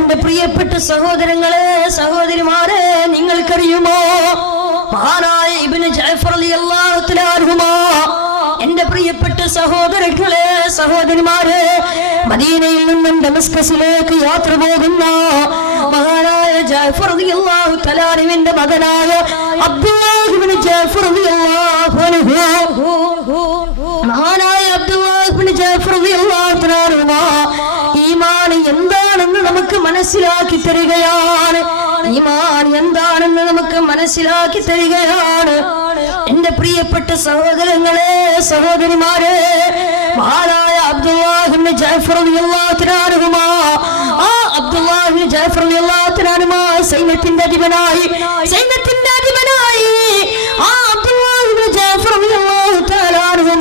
എന്റെ പ്രിയപ്പെട്ട സഹോദരങ്ങളെ സഹോദരിമാരെ നിങ്ങൾക്കറിയുമോ മഹാനായ ഇബ്നു ജഅഫർ റളിയല്ലാഹു തആല അൻഹുമാ എന്റെ പ്രിയപ്പെട്ട സഹോദരങ്ങളെ സഹോദരിമാരെ മദീനയിൽ നിന്നും ഡമസ്കസിലേക്ക് യാത്ര പോകുന്ന മഹാനായ ജഅഫർ റളിയല്ലാഹു തആല അൻഹുവിന്റെ മകനായ അബ്ദുല്ലാഹ് ഇബ്നു ജഅഫർ റളിയല്ലാഹു അൻഹു മഹാനായ അബ്ദുല്ലാഹ് ഇബ്നു ജഅഫർ റളിയല്ലാഹു തആല അൻഹു ഈമാൻ എന്താണെന്ന് നമുക്ക് മനസ്സിലാക്കി തരികയാണ്. ഈമാൻ എന്താണെന്ന് നമുക്ക് മനസ്സിലാക്കി തരികയാണ്. എന്റെ പ്രിയപ്പെട്ട സഹോദരങ്ങളെ സഹോദരിമാരെ മഹാനായ അബ്ദുല്ലാഹ് ഇബ്നു ജഅഫർ റളിയല്ലാഹു തആല അൻഹു അബ്ദുല്ലാഹ് ഇബ്നു ജഅഫർ റളിയല്ലാഹു തആല അൻഹു സൈന്യത്തിന്റെ അധിപനായി അബ്ദുല്ലാഹ് ഇബ്നു ജഅഫർ റളിയല്ലാഹു തആല അൻഹു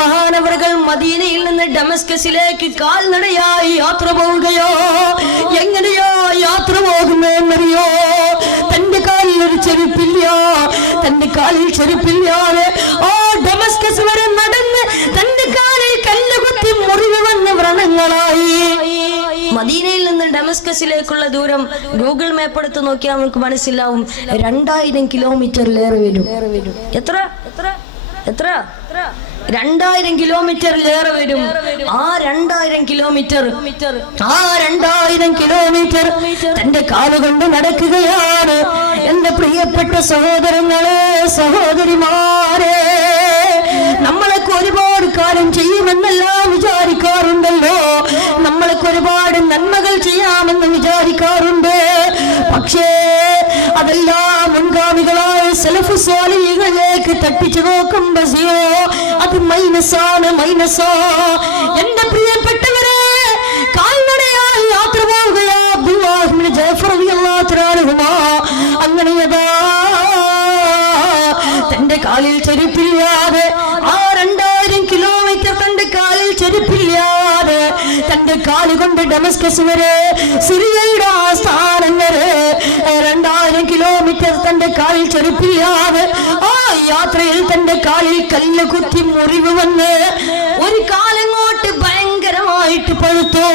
മഹാനവറുകൾ മദീനയിൽ നിന്ന് ഡമസ്കസിലേക്ക് കാൽനടയായി യാത്ര പോവുകയോ. എങ്ങനെയോ യാത്ര പോകുന്നതെന്നറിയോ? തന്റെ കാലിൽ ഒരു ചെരുപ്പില്ല, തന്റെ കാലിൽ ചെരുപ്പില്ലാതെ ഡമസ്കസ് വരെ നടന്ന് തന്റെ കാലിൽ കല്ലുകുത്തി മുറിവ് വന്ന് വ്രണങ്ങളായി. മദീനയിൽ നിന്ന് ഡമസ്കസിലേക്കുള്ള ദൂരം ഗൂഗിൾ മാപ്പ് എടുത്ത് നോക്കിയാൽ നമുക്ക് മനസ്സിലാവും 2000 കിലോമീറ്ററിലേറെ വരും. എത്ര 2000 കിലോമീറ്ററിലേറെ വരും. ആ 2000 കിലോമീറ്റർ തന്റെ കാലുകൊണ്ട് നടക്കുകയാണ്. എന്റെ പ്രിയപ്പെട്ട സഹോദരങ്ങളെ സഹോദരിമാരെ നമ്മളൊക്കെ ഒരുപാട് കാര്യം ചെയ്യുമെന്നെല്ലാം വിചാരിക്കാറുണ്ടല്ലോ. നമ്മളൊക്കെ ഒരുപാട് നന്മകൾ ചെയ്യാമെന്ന് വിചാരിക്കാറുണ്ട്. പക്ഷേ അതെല്ലാം മുൻഗാമികളായ സലഫ് സ്വാലിഹീങ്ങളിലേക്ക് തട്ടിച്ചു നോക്കുമ്പോ അത് മൈനസാണ്. എന്റെ പ്രിയപ്പെട്ടവരെ കാൽനടയായി യാത്ര പോവുകയാ അബ്ദുല്ലാഹ് ഇബ്നു ജഅഫർ റളിയല്ലാഹു തആല അൻഹു. അങ്ങനെ തന്റെ കാലിൽ ചെരുപ്പില്ലാതെ 2000 കിലോമീറ്റർ തന്റെ കാലിൽ ചെരുപ്പില്ലാതെ തന്റെ കാലുകൊണ്ട് ഡമസ്കസ് വരെ സിറിയയുടെ ആസ്ഥാനം വരെ 2000 കിലോമീറ്റർ തന്റെ കാലിൽ ചെരുപ്പില്ലാതെ ആ യാത്രയിൽ തന്റെ കാലിൽ കല്ല് കുത്തി മുറിവ് വന്ന് ഒരു കാലങ്ങോട്ട് ഭയങ്കരമായിട്ട് പഴുത്തു.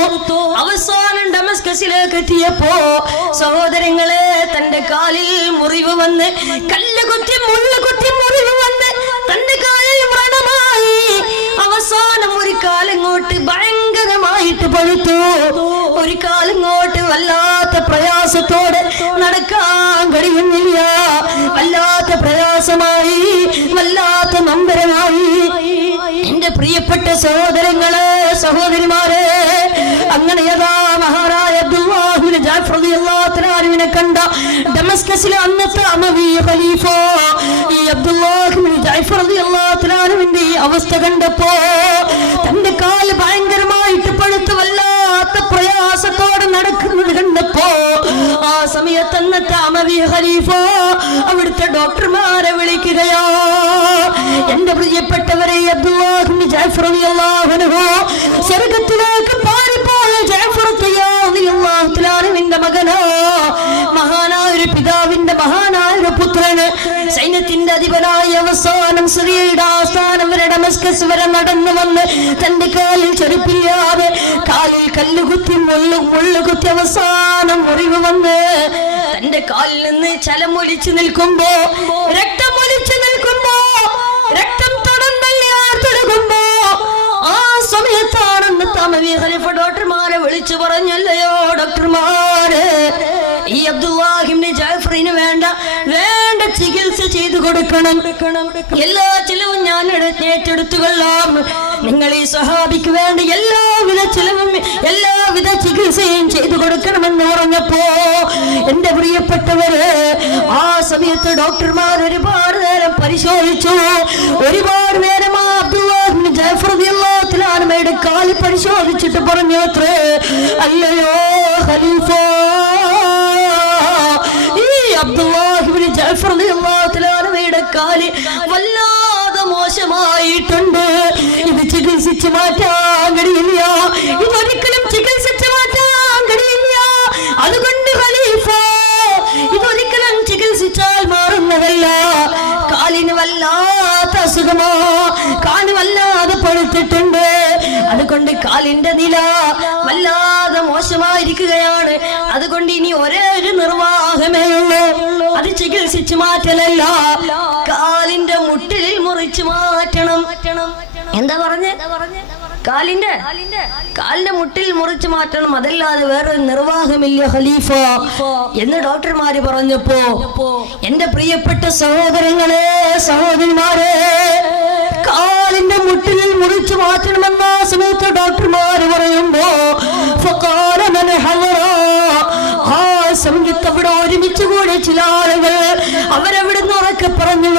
അവസാനം ഡമസ്കസിലേക്ക് എത്തിയപ്പോ സഹോദരങ്ങളെ തന്റെ കാലിൽ മുറിവ് വന്ന് കല്ല് കുത്തി മുള്ളു കുത്തി മുറിവ് വന്ന് തന്റെ കാലിൽ വ്രണമായി. അവസാനം ഒരു കാലങ്ങോട്ട് ഭയങ്കരമായിട്ട് പഴുത്തു. ഒരു കാലങ്ങോട്ട് വല്ലാത്ത പ്രയാസത്തോടെ നടക്കാൻ കഴിയുന്നില്ല. വല്ലാത്ത പ്രയാസമായി, വല്ലാത്ത നമ്പരമായി. എന്റെ പ്രിയപ്പെട്ട സഹോദരങ്ങളെ സഹോദരിമാരെ അങ്ങനെ മഹാനായ അബ്ദുല്ലാഹ് ഇബ്നു ജഅഫർ റളിയല്ലാഹു തആല അൻഹുവിനെ കണ്ട ഡമസ്കസിലെ അന്നത്തെ അമവിയ ഖലീഫ ഈ അബ്ദുല്ലാഹ് ഇബ്നു ജഅഫർ റളിയല്ലാഹു തആല അൻഹുവിന്റെ ഈ അവസ്ഥ കണ്ടപ്പോ തന്റെ കാല് ഭയങ്കരമായിട്ട് പഴുത്ത് വല്ലാത്ത പ്രയാസത്തോടെ നടക്കുന്നത് കണ്ടപ്പോ ആ സമയത്ത് അന്നത്തെ അമവിയ ഖലീഫ അവിടുത്തെ ഡോക്ടർമാരെ വിളിക്കുകയോ. എന്റെ പ്രിയപ്പെട്ടവരെ അബ്ദുല്ലാഹ് ഇബ്നു ജഅഫർ റളിയല്ലാഹു അൻഹു സ്വർഗ്ഗത്തിലേക്ക് പാറിപ്പോയ ജഅഫർ റളിയല്ലാഹു തആല അൻഹുവിന്റെ മകനോ മഹാനായ ഒരു പിതാവിന്റെ മഹാനായ ഒരു പുത്രന് സൈന്യത്തിന്റെ അധിപനായ അവസാനം സിറിയയുടെ ആസ്ഥാനം വരെ ഡമസ്കസ് വരെ നടന്നു വന്ന് തന്റെ കാലിൽ ചെരുപ്പില്ലാതെ കാലിൽ കല്ലുകുത്തി മുള്ളുകുത്തി അവസാനം മുറിവ് വന്ന് തന്റെ കാലിൽ നിന്ന് ചലമൊലിച്ചു നിൽക്കുമ്പോ രക്തമൊലിച്ചു നിൽക്കുമ്പോ രക്തം തുടങ്ങുമ്പോ ആ സമയത്താണെന്ന് തമവി ഖലീഫ ഡോക്ടർമാരെ വിളിച്ചു പറഞ്ഞല്ലയോ ഡോക്ടർമാരെ ഈ അബ്ദുല്ലാഹ് ഇബ്നു ജഅഫറിന് വേണ്ട ചികിത്സ ചെയ്തു കൊടുക്കണം. എല്ലാ ചിലവും ഞാൻ ഏറ്റെടുത്തുകൊള്ളാം. നിങ്ങൾ ഈ സഹാബിക്ക് വേണ്ട എല്ലാവിധ ചിലവും എല്ലാവിധ ചികിത്സയും ചെയ്തു കൊടുക്കണമെന്ന് പറഞ്ഞപ്പോ എന്റെ പ്രിയപ്പെട്ടവര് ആ സമയത്ത് ഡോക്ടർമാർ ഒരുപാട് നേരം പരിശോധിച്ചു. ഒരുപാട് നേരം അബ്ദുല്ലാഹ് ഇബ്നു ജഅഫർ റളിയല്ലാഹു തആല അൻഹുവിന്റെ കാല് പരിശോധിച്ചിട്ട് പറഞ്ഞു അത്രേ, അല്ലയോ ഖലീഫ അബ്ദുല്ലാഹ് ഇബ്നു ജഅഫർ റളിയല്ലാഹു തആല അൻഹുവിന്റെ കാല് വല്ലാതെ മോശമായിട്ടുണ്ട്. ഇത് ചികിത്സിച്ച് മാറ്റാൻ കഴിയില്ല. ഇതൊരിക്കലും ചികിത്സിച്ച് മാറ്റാൻ കഴിയില്ല. അതുകൊണ്ട് ഖലീഫ ഇതൊരിക്കലും ചികിത്സിച്ചാൽ മാറുന്നതല്ല. കാലിന് വല്ലാത്ത അസുഖമോ, കാല് വല്ലാതെ പഴുത്തിട്ടുണ്ട്. അതുകൊണ്ട് കാലിന്റെ നില വല്ലാതെ മോശമായിരിക്കുകയാണ്. അതുകൊണ്ട് ഇനി ഒരേ ഒരു നിർവാഹമേ ഉള്ളൂ, അത് ചികിത്സിച്ചു മാറ്റലല്ല, കാലിന്റെ മുട്ടിൽ മുറിച്ചു മാറ്റണം. എന്താ പറഞ്ഞേ? കാലിന്റെ മുട്ടിൽ മുറിച്ചു മാറ്റണം, അതല്ലാതെ വേറൊരു നിർവാഹമില്ല ഖലീഫ എന്ന് ഡോക്ടർമാര് പറഞ്ഞപ്പോ എന്റെ പ്രിയപ്പെട്ട സഹോദരങ്ങളെ, സഹോദരിമാരെ, കാലിന്റെ മുട്ടിൽ മുറിച്ചു മാറ്റണമെന്ന സമയത്ത് ഡോക്ടർമാര് പറയുമ്പോ ആ സമയത്ത് അവിടെ ഒരുമിച്ച് കൂടെ ചില ആളുകൾ അവരവിടുന്ന് ഉറക്കെ പറഞ്ഞു,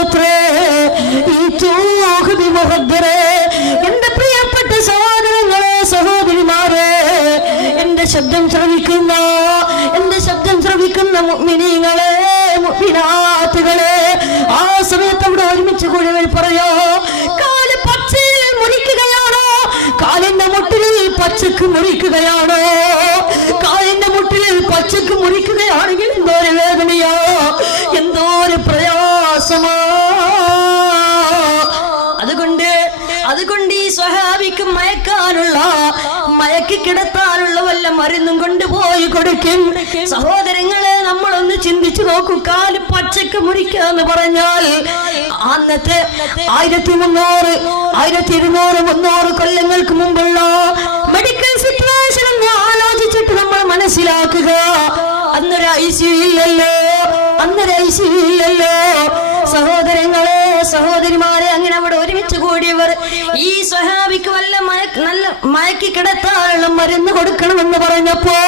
എന്റെ പ്രിയപ്പെട്ട സഹോദരങ്ങളെ, സഹോദരിമാരെ, എന്റെ ശബ്ദം ശ്രവിക്കുന്ന മുഅ്മിനീങ്ങളെ, മുഅ്മിനാത്തുകളെ, ആ സമയത്ത് അവിടെ ഒരുമിച്ച് കൂടി പറയോ, കാല് പച്ചയിൽ മുറിക്കുകയാണോ, കാലിന്റെ മുട്ടിൽ പച്ചക്ക് മുറിക്കുകയാണോ, കാലിന്റെ മുട്ടിൽ പച്ചക്ക് മുറിക്കുകയാണെങ്കിൽ എന്തോ ഒരു വേദനയോ, എന്തോ ഒരു പ്രയാസമോ. അതുകൊണ്ട് ഈ സ്വഹാബിക്ക് മയക്കി കിടത്താനുള്ള വല്ല മരുന്നും കൊണ്ടുപോയി കൊടുക്കും. സഹോദരങ്ങളെ, നമ്മളൊന്ന് ചിന്തിച്ചു നോക്കൂ. കാല് പച്ചക്ക് മുറിക്കാന്ന് പറഞ്ഞാൽ അന്നത്തെ 1300, 1200, 300 കൊല്ലങ്ങൾക്ക് മുമ്പുള്ള മെഡിക്കൽ സിറ്റുവേഷൻ ഒന്ന് ആലോചിച്ചിട്ട് നമ്മൾ മനസ്സിലാക്കുക. അന്നൊരു ICU ഇല്ലല്ലോ. സഹോദരങ്ങളെ, സഹോദരിമാരെ, അങ്ങനെ അവിടെ ഒരുമിച്ച് കൂടിയവർ ഈ സ്വഹാബിക്ക് നല്ല മയക്കി കിടത്താനുള്ള മരുന്ന് കൊടുക്കണമെന്ന് പറഞ്ഞപ്പോ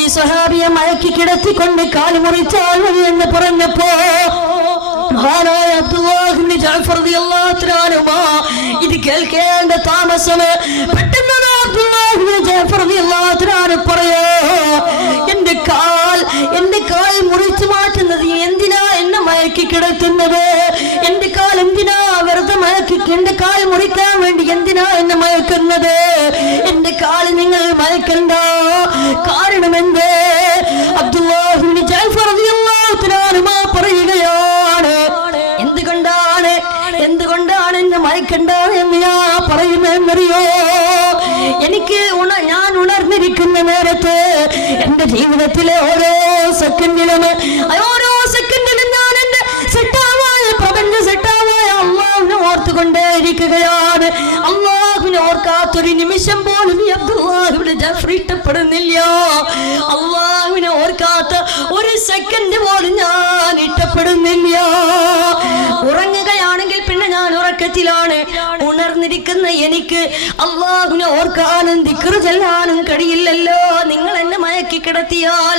ഈ സ്വഹാബിയെ മയക്കി കിടത്തിക്കൊണ്ട് കാല് മുറിച്ചാൽ മതി എന്ന് പറഞ്ഞപ്പോ മഹാനായ അബ്ദുല്ലാഹ് ഇബ്നു ജഅഫർ റളിയല്ലാഹു അൻഹു ഇത് കേൾക്കേണ്ട താമസം പെട്ടെന്ന് അബ്ദുല്ലാഹ് ഇബ്നു ജഅഫർ റളിയല്ലാഹു അൻഹു പറയോ, എന്റെ കാൽ മുറിച്ചു മാറ്റുന്നത് എന്തിനാ എന്നെ മയക്കി കിടത്തുന്നത്? എന്റെ കാൽ എന്തിനാ വെറുതെ എന്റെ കാൽ മുറിക്കാൻ വേണ്ടി എന്തിനാ എന്നെ മയക്കുന്നത്? എന്റെ കാൽ നിങ്ങൾ മയക്കണ്ട. കാരണം എന്തേ? അബ്ദുല്ലാഹ് ഇബ്നു ജഅഫർ റളിയല്ലാഹു അൻഹു പറയുകയാണ്, എന്തുകൊണ്ടാണ് എന്നെ മയക്കണ്ട എന്ന് ഞാൻ പറയുന്നതെന്നറിയോ? ഞാൻ ഉണർന്നിരിക്കുന്ന നേരത്ത് എന്റെ ജീവിതത്തിലെ ഓരോ സെക്കൻഡിലും ഞാൻ എന്റെ പ്രപഞ്ച സെറ്റാവായ അള്ളാഹുവിനെ ഓർത്തുകൊണ്ടേയിരിക്കുകയാണ്. അള്ളാഹുവിനെ ഓർക്കാത്തൊരു നിമിഷം പോലും ഈ അബ്ദുല്ലാഹ് ഇബ്നു ജഅഫർ ഇഷ്ടപ്പെടുന്നില്ല. അള്ളാഹുവിനെ ഓർക്കാത്ത ഒരു സെക്കൻഡ് പോലും ഞാൻ ഇഷ്ടപ്പെടുന്നില്ല. ഉറങ്ങുകയാണെങ്കിൽ പിന്നെ ഞാൻ ഉറക്കത്തിലാണ്. ഉണർന്നിരിക്കുന്ന എനിക്ക് അള്ളാഹുവിനെ ഓർക്കാനും ദിക്ർ ചൊല്ലാനും കഴിയില്ലല്ലോ. നിങ്ങൾ എന്നെ മയക്കി കിടത്തിയാൽ,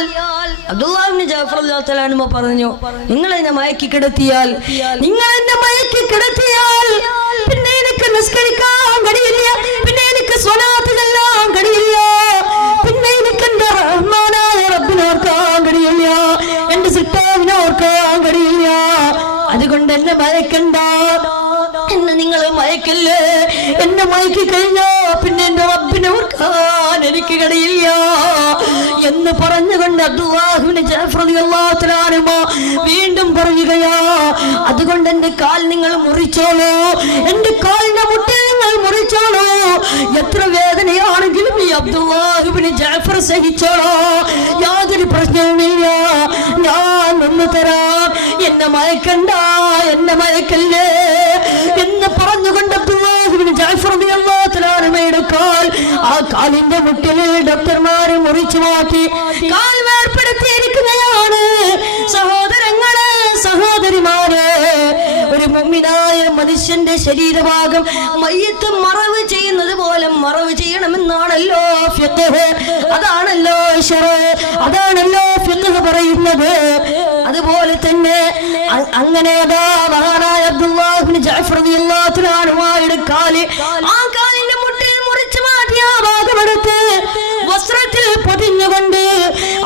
അബ്ദുല്ലാഹ് ഇബ്നു ജഅഫർ റളിയല്ലാഹു അൻഹു പറഞ്ഞു, നിങ്ങൾ എന്നെ മയക്കി കിടത്തിയാൽ പിന്നെ എനിക്ക് നിസ്കരിക്കാൻ കഴിയില്ല, പിന്നെ എനിക്ക് സ്വലാത്ത് ചൊല്ലാൻ കഴിയില്ല, പിന്നെ എനിക്ക് എന്റെ റഹ്മാനായ റബ്ബിനെ ഓർക്കാൻ കഴിയില്ല, എന്റെ സിട്ടാവിനെ ഓർക്കാൻ കഴിയില്ല. അതുകൊണ്ട് എന്നെ മയക്കണ്ട, എന്നെ നിങ്ങൾ മയക്കല്ലേ. എന്നെ മയക്കി കഴിഞ്ഞോ പിന്നെ എന്റെ റബ്ബിനെ ഓർക്കാൻ എനിക്ക് കഴിയില്ല എന്ന് പറഞ്ഞുകൊണ്ട് അബ്ദുല്ലാഹ് ഇബ്നു ജഅഫർ റളിയല്ലാഹു അൻഹു വീണ്ടും പറയുകയാ, അതുകൊണ്ട് എന്റെ കാൽ നിങ്ങൾ മുറിച്ചോളൂ, എന്റെ കാലിന്റെ മുട്ടിൽ നിങ്ങൾ മുറിച്ചോളൂ. എത്ര വേദനയാണെങ്കിലും ഈ അബ്ദുല്ലാഹ് ഇബ്നു ജഅഫർ സഹിച്ചോളൂ, യാതൊരു പ്രശ്നവുമില്ല, ഞാൻ നിന്ന് തരാം, എന്നെ മയക്കണ്ട, എന്നെ മയക്കല്ലേ എന്ന് പറഞ്ഞുകൊണ്ട് അബ്ദുല്ലാഹ് ഇബ്നു ജഅഫർ റളിയല്ലാഹു അൻഹുയുടെ കാൽ ആ കാലിന്റെ മുട്ടിൽ ഡോക്ടർമാരെ മുറിച്ചു മാറ്റി കാൽ വേർപ്പെടുത്തിയിരിക്കുകയാണ്. സഹോദരങ്ങളെ, സഹോദരിമാരെ, ഒരു മുഅ്മിനായ മനുഷ്യന്റെ ശരീരഭാഗം മയ്യത്ത് മറവ് ചെയ്യുന്നത് പോലെ മറവ് ചെയ്യണമെന്നാണല്ലോ ഫിഖ്, അതാണല്ലോ ശറഅ്, അതാണല്ലോ ഫിഖ് പറയുന്നത്. അതുപോലെ തന്നെ അങ്ങനെ മഹാനായ അബ്ദുല്ലാഹ് ഇബ്നു ജഅഫർ റളിയല്ലാഹു അൻഹുയുടെ കാല് ആ കാലിന്റെ മുട്ടിൽ മുറിച്ചു മാറ്റിയ ഭാഗമെടുത്ത് വസ്ത്രത്തിൽ പൊതിഞ്ഞുകൊണ്ട്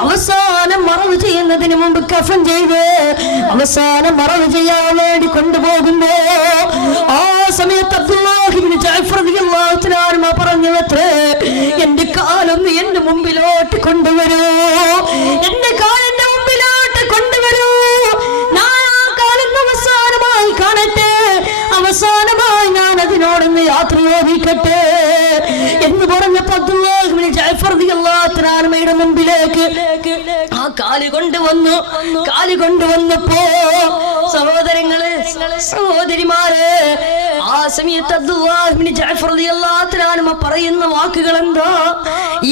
അവസാനം മറവ് ചെയ്യുന്നതിന് മുമ്പ് കഫൻ ചെയ്ത് അവസാനം മറവ് ചെയ്യാൻ വേണ്ടി കൊണ്ടുപോകുമ്പോ ആ സമയത്ത് അബ്ദുല്ലാഹ് ഇബ്നു ജഅഫർ റളിയല്ലാഹു അൻഹു പറഞ്ഞുവത്രേ, എന്റെ കാലൊന്ന് എന്റെ മുമ്പിലോട്ട് കൊണ്ടുവരൂ, എന്റെ കാലിന്റെ മുമ്പിലോട്ട് കൊണ്ടുവരൂ, ഞാൻ ആ കാലൊന്ന് അവസാനമായി കാണട്ടെ, അവസാനമായി ഞാൻ അതിനോടൊന്ന് യാത്ര ചോദിക്കട്ടെ എന്ന് ആ കാല് കൊണ്ടുവന്നപ്പോ സഹോദരങ്ങള് സഹോദരിമാര് ആ സമയത്ത് അബ്ദുല്ലാഹ് ഇബ്നു ജഅഫർ റളിയല്ലാഹു അൻഹു പറയുന്ന വാക്കുകൾ എന്താ?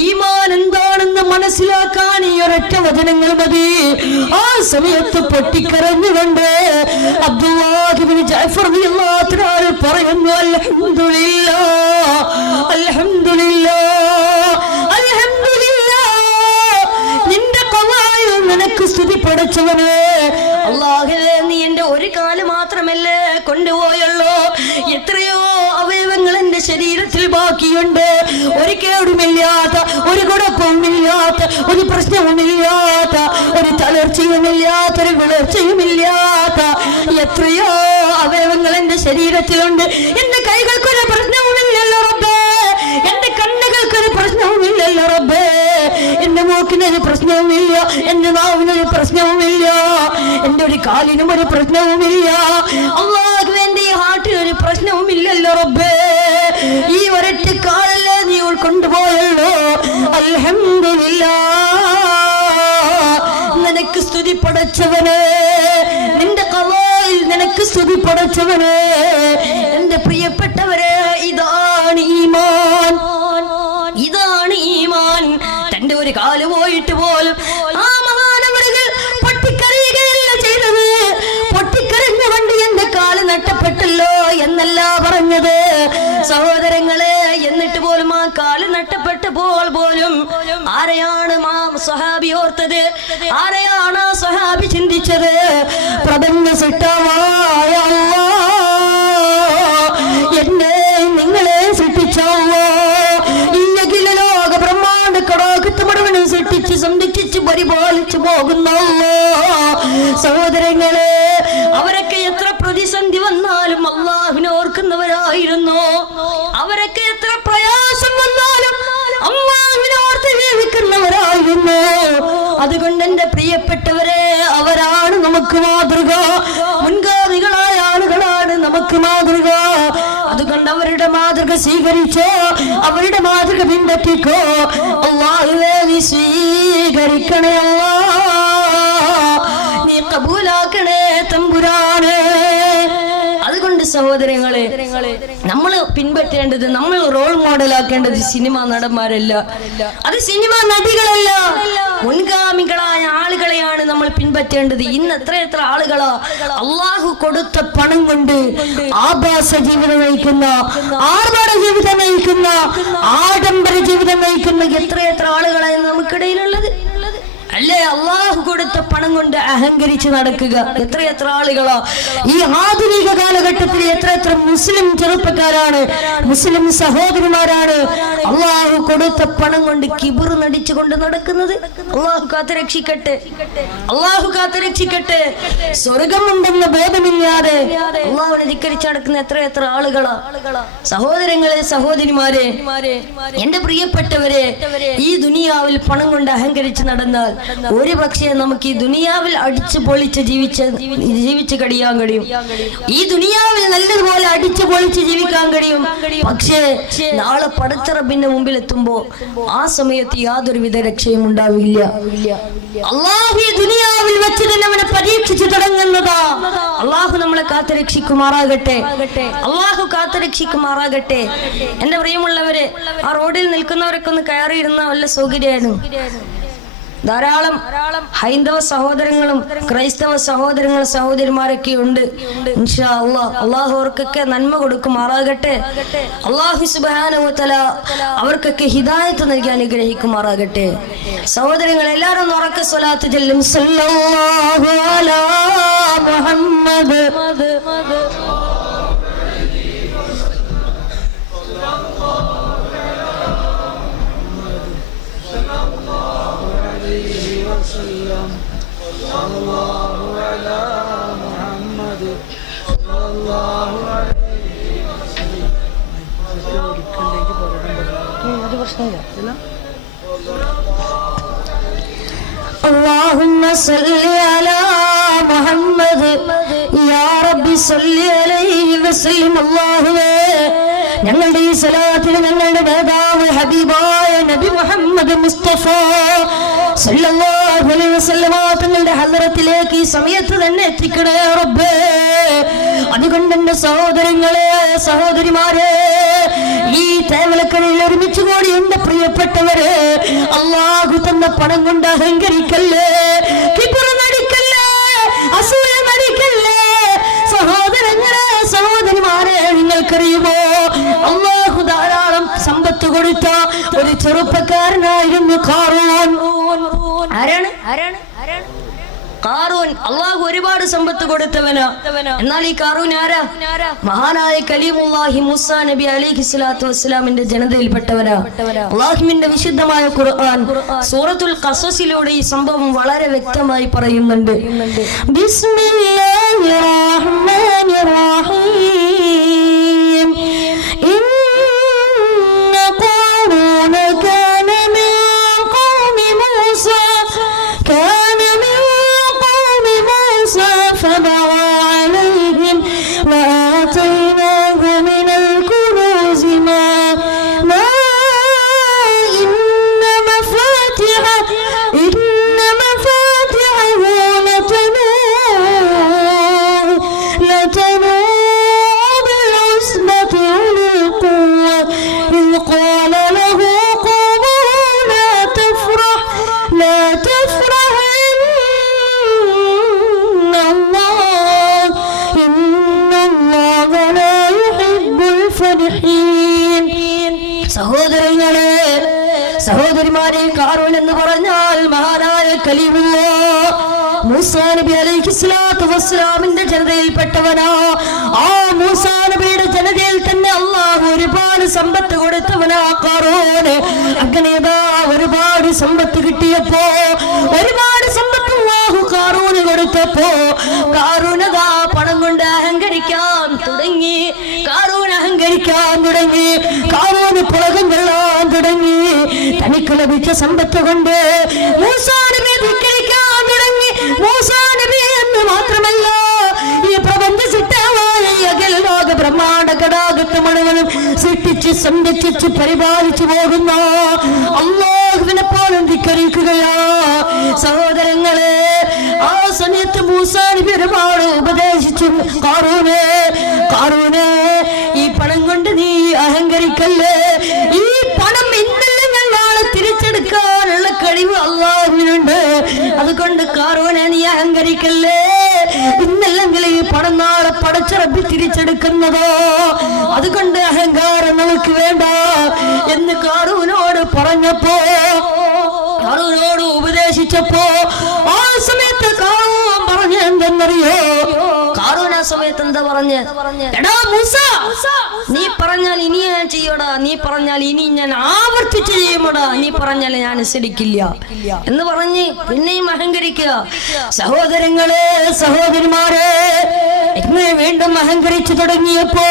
ഈമാൻ എന്താണെന്ന് മനസ്സിലാക്കാൻ ഈ ഒരൊറ്റ വചനങ്ങൾ മതി. ആ സമയത്ത് പൊട്ടിക്കരഞ്ഞുകൊണ്ട് അബ്ദുല്ലാഹ് ഇബ്നു ജഅഫർ റളിയല്ലാഹു അൻഹു പറയുന്നു, അൽഹംദുലില്ലാഹ് അൽഹംദുലില്ലാഹ് അൽഹംദുലില്ലാഹ്, നിന്റെ ഖളായിൽ നിനക്ക് സ്തുതി പടച്ചവനെ. അല്ലാഹുവേ, നീ എന്റെ ഒരു കാല് മാത്രമല്ലേ കൊണ്ടുപോയുള്ളൂ, എത്രയോ അവയവങ്ങൾ എന്റെ ശരീരത്തിൽ ബാക്കിയുണ്ട്. ഒരു കേടുമില്ലാത്ത, ഒരു കുഴപ്പവുമില്ലാത്ത, ഒരു പ്രശ്നവുമില്ലാത്ത, ഒരു തളർച്ചയുമില്ലാത്ത, ഒരു വിളർച്ചയുമില്ലാത്ത എത്രയോ അവയവങ്ങൾ എന്റെ ശരീരത്തിലുണ്ട്. എന്റെ കൈകൾക്കൊരു പ്രശ്നവുമില്ലല്ലോ റബ്ബേ, എന്റെ കണ്ണുകൾക്കൊരു പ്രശ്നവുമില്ലല്ലോ റബ്ബേ, എന്റെ മൂക്കിനൊരു പ്രശ്നവുമില്ല, എന്റെ നാവിനൊരു പ്രശ്നവുമില്ല, എന്റെ ഒരു കാലിനും ഒരു പ്രശ്നവുമില്ല. അല്ലാഹു, എന്റെ ഈ ഹാർട്ടിനൊരു പ്രശ്നവുമില്ലല്ലോ റബ്ബേ. ഈ ഒരൊറ്റ കാലല്ലേ നീ കൊണ്ടുപോയല്ലോ. അൽഹംദുലില്ലാഹ്, നിനക്ക് സ്തുതി പടച്ചവനെ, നിന്റെ ഖളായിൽ നിനക്ക് സ്തുതി പടച്ചവനെ. എന്റെ പ്രിയപ്പെട്ടവരെ, ഇതാണ് ഈമാൻ, ഇതാണ് ഈമാൻ. തന്റെ ഒരു കാല് പോയിട്ട് പോലും ആ മഹാനവറുകൾ പൊട്ടിക്കരയുകയല്ല ചെയ്തത്. പൊട്ടിക്കരഞ്ഞുകൊണ്ട് എന്റെ കാല് നഷ്ടപ്പെട്ടല്ലോ എന്നല്ല പറഞ്ഞത് സഹോദരങ്ങളെ. എന്നിട്ട് പോലും ആ കാല് നഷ്ടപ്പെട്ടപ്പോൾ പോലും ആരെയാണ് ആ സ്വഹാബി ഓർത്തത്? ആരെയാണ് ആ സ്വഹാബി ചിന്തിച്ചത്? പ്രപഞ്ച സൃഷ്ടാവായ അല്ലാഹ്, എന്നെ നിങ്ങളെ സൃഷ്ടിച്ചല്ലോ, ഈ അഖില ലോക ബ്രഹ്മാണ്ഡ കടാകത്ത് മുഴുവനും സൃഷ്ടിച്ച് സംരക്ഷിച്ച് പരിപാലിച്ചു പോകുന്നല്ലോ. സഹോദരങ്ങളെ, അവരൊക്കെ എത്ര പ്രതിസന്ധി വന്നാലും അല്ലാഹുവിനെ ഓർക്കുന്നവരായിരുന്നു. അവരൊക്കെ എത്ര പ്രയാസം വന്നാലും അല്ലാഹുവിനെ ഓർത്ത് ജീവിക്കുന്നവരായിരുന്നു. അതുകൊണ്ട് എന്റെ പ്രിയപ്പെട്ടവരെ, അവരാണ് നമുക്ക് മാതൃക. മുൻഗാമികളായ ആളുകളാണ് നമുക്ക് മാതൃക. അതുകൊണ്ട് അവരുടെ മാതൃക സ്വീകരിച്ചോ, അവരുടെ മാതൃക പിൻപറ്റിക്കോ. അല്ലാഹുവേ, നീ സ്വീകരിക്കണേ അല്ലാഹ്, നീ കബൂലാക്കണേ തമ്പുരാനെ. അതുകൊണ്ട് സഹോദരങ്ങളെ, നമ്മൾ പിൻപറ്റേണ്ടത്, നമ്മൾ റോൾ മോഡലാക്കേണ്ടത് സിനിമാ നടന്മാരല്ല, അത് സിനിമാ നടികളല്ല, മുൻഗാമികളായ ആളുകളെയാണ് നമ്മൾ പിൻപറ്റേണ്ടത്. ഇന്ന് എത്ര ആളുകളാ അള്ളാഹു കൊടുത്ത പണം കൊണ്ട് ആഭാസ ജീവിതം നയിക്കുന്ന, ആർഭാട ജീവിതം നയിക്കുന്ന, ആഡംബര ജീവിതം നയിക്കുന്ന എത്ര ആളുകളാണ് നമുക്കിടയിലുള്ളത് അല്ലേ? അള്ളാഹു കൊടുത്ത പണം കൊണ്ട് അഹങ്കരിച്ച് നടക്കുക എത്ര ആളുകളാ. ഈ ആധുനിക കാലഘട്ടത്തിൽ എത്ര മുസ്ലിം ചെറുപ്പക്കാരാണ്, മുസ്ലിം സഹോദരിമാരാണ് അള്ളാഹു കൊടുത്ത പണം കൊണ്ട് കിബിർ നടിച്ചുകൊണ്ട് നടക്കുന്നത്. അള്ളാഹു കാത്തുരക്ഷിക്കട്ടെ, അള്ളാഹു കാത്തുരക്ഷിക്കട്ടെ. സ്വർഗമുണ്ടെന്ന ബോധമില്ലാതെ അള്ളാഹുവിനെ ധിക്കരിച്ച് നടക്കുന്ന എത്ര ആളുകളാ. സഹോദരങ്ങളെ, സഹോദരിമാരെ, എന്റെ പ്രിയപ്പെട്ടവരെ, ഈ ദുനിയാവിൽ പണം കൊണ്ട് അഹങ്കരിച്ച് നടന്നാൽ ഒരു പക്ഷേ നമുക്ക് ഈ ദുനിയാവിൽ അടിച്ചു പൊളിച്ച് ജീവിച്ച് കഴിയാൻ കഴിയും. ഈ ദുനിയാവിൽ നല്ലതുപോലെ അടിച്ചു പൊളിച്ച് ജീവിക്കാൻ കഴിയും. പക്ഷേ നാളെ പടച്ച റബ്ബിന്റെ മുമ്പിൽ എത്തുമ്പോ ആ സമയത്ത് യാതൊരുവിധ രക്ഷയും ഉണ്ടാവില്ല. അള്ളാഹു ഈ ദുനിയാവിൽ വെച്ച് തന്നെ അവനെ പരീക്ഷിച്ചു തുടങ്ങുന്നതാ. അള്ളാഹു നമ്മളെ കാത്തുരക്ഷിക്കുമാറാകട്ടെ, അള്ളാഹു കാത്തുരക്ഷിക്കുമാറാകട്ടെ. എന്റെ പ്രിയമുള്ളവരെ, ആ റോഡിൽ നിൽക്കുന്നവരൊക്കെ ഒന്ന് കയറിയിരുന്ന വല്ല സൗകര്യമായിരുന്നു. ധാരാളം ഹൈന്ദവ സഹോദരങ്ങളും ക്രൈസ്തവ സഹോദരങ്ങളും സഹോദരിമാരൊക്കെ ഉണ്ട്. ഇൻഷാ അല്ലാഹ്, അള്ളാഹു അവർക്കൊക്കെ നന്മ കൊടുക്കുമാറാകട്ടെ. അള്ളാഹു സുബ്ഹാനഹു വ തആല അവർക്കൊക്കെ ഹിദായത്ത് നൽകി അനുഗ്രഹിക്കുമാറാകട്ടെ. സഹോദരങ്ങൾ, എല്ലാവരും ഉറക്ക സ്വലാത്ത് ചൊല്ലും. സല്ലല്ലാഹു അലാ മുഹമ്മദ്. اللهم صل على محمد يا رب صل عليه وسلم. അല്ലാഹുവേ, ഞങ്ങളുടെ ഈ സലാത്തിൽ ഞങ്ങളുടെ നേതാവ് ഹബീബായ നബി മുഹമ്മദ് മുസ്തഫ സല്ലല്ലാഹു അലൈഹി വസല്ലമ തങ്ങളുടെ ഹദ്റത്തിലേക്ക് ഈ സമയത്ത് തന്നെ എത്തിക്കണേ റബ്ബേ. അതുകൊണ്ട് എന്റെ സഹോദരങ്ങളെ, സഹോദരിമാരെ, ഈ തേവലക്കരയിൽ ഒരുമിച്ച് കൂടി എന്റെ പ്രിയപ്പെട്ടവരെ, അല്ലാഹു തന്ന പണം കൊണ്ട് അഹങ്കരിക്കല്ലേ, കിബർ നടിക്കല്ലേ, അസൂയ നടിക്കല്ലേ. സഹോദരങ്ങളെ, സഹോദരിമാരെ, നിങ്ങൾക്കറിയുമോ അല്ലാഹു ധാരാളം സമ്പത്ത് കൊടുത്ത ഒരു ചെറുപ്പക്കാരനായിരുന്നു ഖാറൂൻ. ആരാണ് ഖാറൂൻ? അല്ലാഹു ഒരുപാട് സമ്പത്ത് കൊടുത്തവനാ. എന്നാൽ ഈ ഖാറൂൻ ആരാ? മഹാനായ കലീമുല്ലാഹി മൂസാ നബി അലൈഹി സ്വലാത്തു വസ്സലാമിന്റെ ജനതയിൽപ്പെട്ടവനാ. അല്ലാഹുവിന്റെ വിശുദ്ധമായ ഖുർആൻ സൂറത്തുൽ ഖസസിലൂടെ ഈ സംഭവം വളരെ വ്യക്തമായി പറയുന്നുണ്ട്. ബിസ്മില്ലാഹിർ റഹ്മാനിർ റഹീം. ഇന്ന ഖാറൂന കാന മിൻ ഖൗമി മൂസാ فبغى عليهم وآتيناه من الكنوز ما إن مفاتحه لتنوء بالعصبة أولي القوة إذ قال له قومه لا تفرح സഹോദരങ്ങളെ, സഹോദരിമാരെ, ഖാറൂൻ എന്ന് പറഞ്ഞാൽ മഹാനായ കലീമുല്ലാഹ് മൂസാ നബി അലൈഹി സ്വലാത്തു വസ്സലാമിന്റെ ജനതയിൽപ്പെട്ടവനാ. ആ മൂസാ നബിയുടെ ജനതയിൽ തന്നെ അല്ലാഹു ഒരുപാട് സമ്പത്ത് കൊടുത്തവനാ ഖാറൂൻ. അങ്ങനെ ഒരുപാട് സമ്പത്ത് കിട്ടിയപ്പോ, ഒരുപാട് സമ്പത്ത് അല്ലാഹു ഖാറൂന് കൊടുത്തപ്പോ, ഖാറൂൻ പണം കൊണ്ട് അഹങ്കരിക്കാൻ തുടങ്ങി. ഖാറൂന് പുളകം കൊള്ളാൻ തുടങ്ങി. തനിക്ക് ലഭിച്ച സമ്പത്ത് കൊണ്ട് മൂസാ നബിയെ ധിക്കരിക്കാൻ തുടങ്ങി. മൂസാ നബി എന്ന് മാത്രമല്ല, ഈ പ്രപഞ്ച സിട്ടാവായ അഖില ലോക ബ്രഹ്മാണ്ഡ ഘടാകത്ത് മുഴുവനും സൃഷ്ടിച്ച് സംരക്ഷിച്ച് പരിപാലിച്ചു പോകുന്ന അല്ലാഹുവിനെ പോലും ധിക്കരിക്കുകയാ. സഹോദരങ്ങളെ, ആ സമയത്ത് മൂസാ നബി ഒരുപാട് ഉപദേശിച്ചു. ഖാറൂനെ, ഈ പണം കൊണ്ട് നീ അഹങ്കരിക്കല്ലേ. ഈ പണം ഇന്നല്ലെങ്കിൽ നാളെ തിരിച്ചെടുക്കാനുള്ള കഴിവ് അല്ലാഹുവിനുണ്ട്. അതുകൊണ്ട് ഖാറൂനെ, നീ അഹങ്കരിക്കല്ലേ. ഇന്നല്ലെങ്കിൽ ഈ പണം നാളെ പടച്ച റബ്ബ് തിരിച്ചെടുക്കുന്നതോ. അതുകൊണ്ട് അഹങ്കാരം നമുക്ക് വേണ്ട എന്ന് ഖാറൂനോട് പറഞ്ഞപ്പോ, ഖാറൂനോട് ഉപദേശിച്ചപ്പോ, ആ സമയത്ത് ഖാറൂൻ പറഞ്ഞ എന്തെന്നറിയോ? ഖാറൂൻ ആ സമയത്ത് എന്താ പറഞ്ഞ? എടാ മൂസാ, നീ പറഞ്ഞാൽ ഇനി ഞാൻ ചെയ്യോടാ, നീ പറഞ്ഞാൽ ഇനി ഞാൻ ആവർത്തിച്ച് ചെയ്യുമോടാ, നീ പറഞ്ഞാൽ ഞാൻ അനുസരിക്കില്ല എന്ന് പറഞ്ഞ് പിന്നെയും അഹങ്കരിക്കുക. സഹോദരങ്ങളെ, സഹോദരിമാരെ, ഇങ്ങനെ വീണ്ടും അഹങ്കരിച്ചു തുടങ്ങിയപ്പോ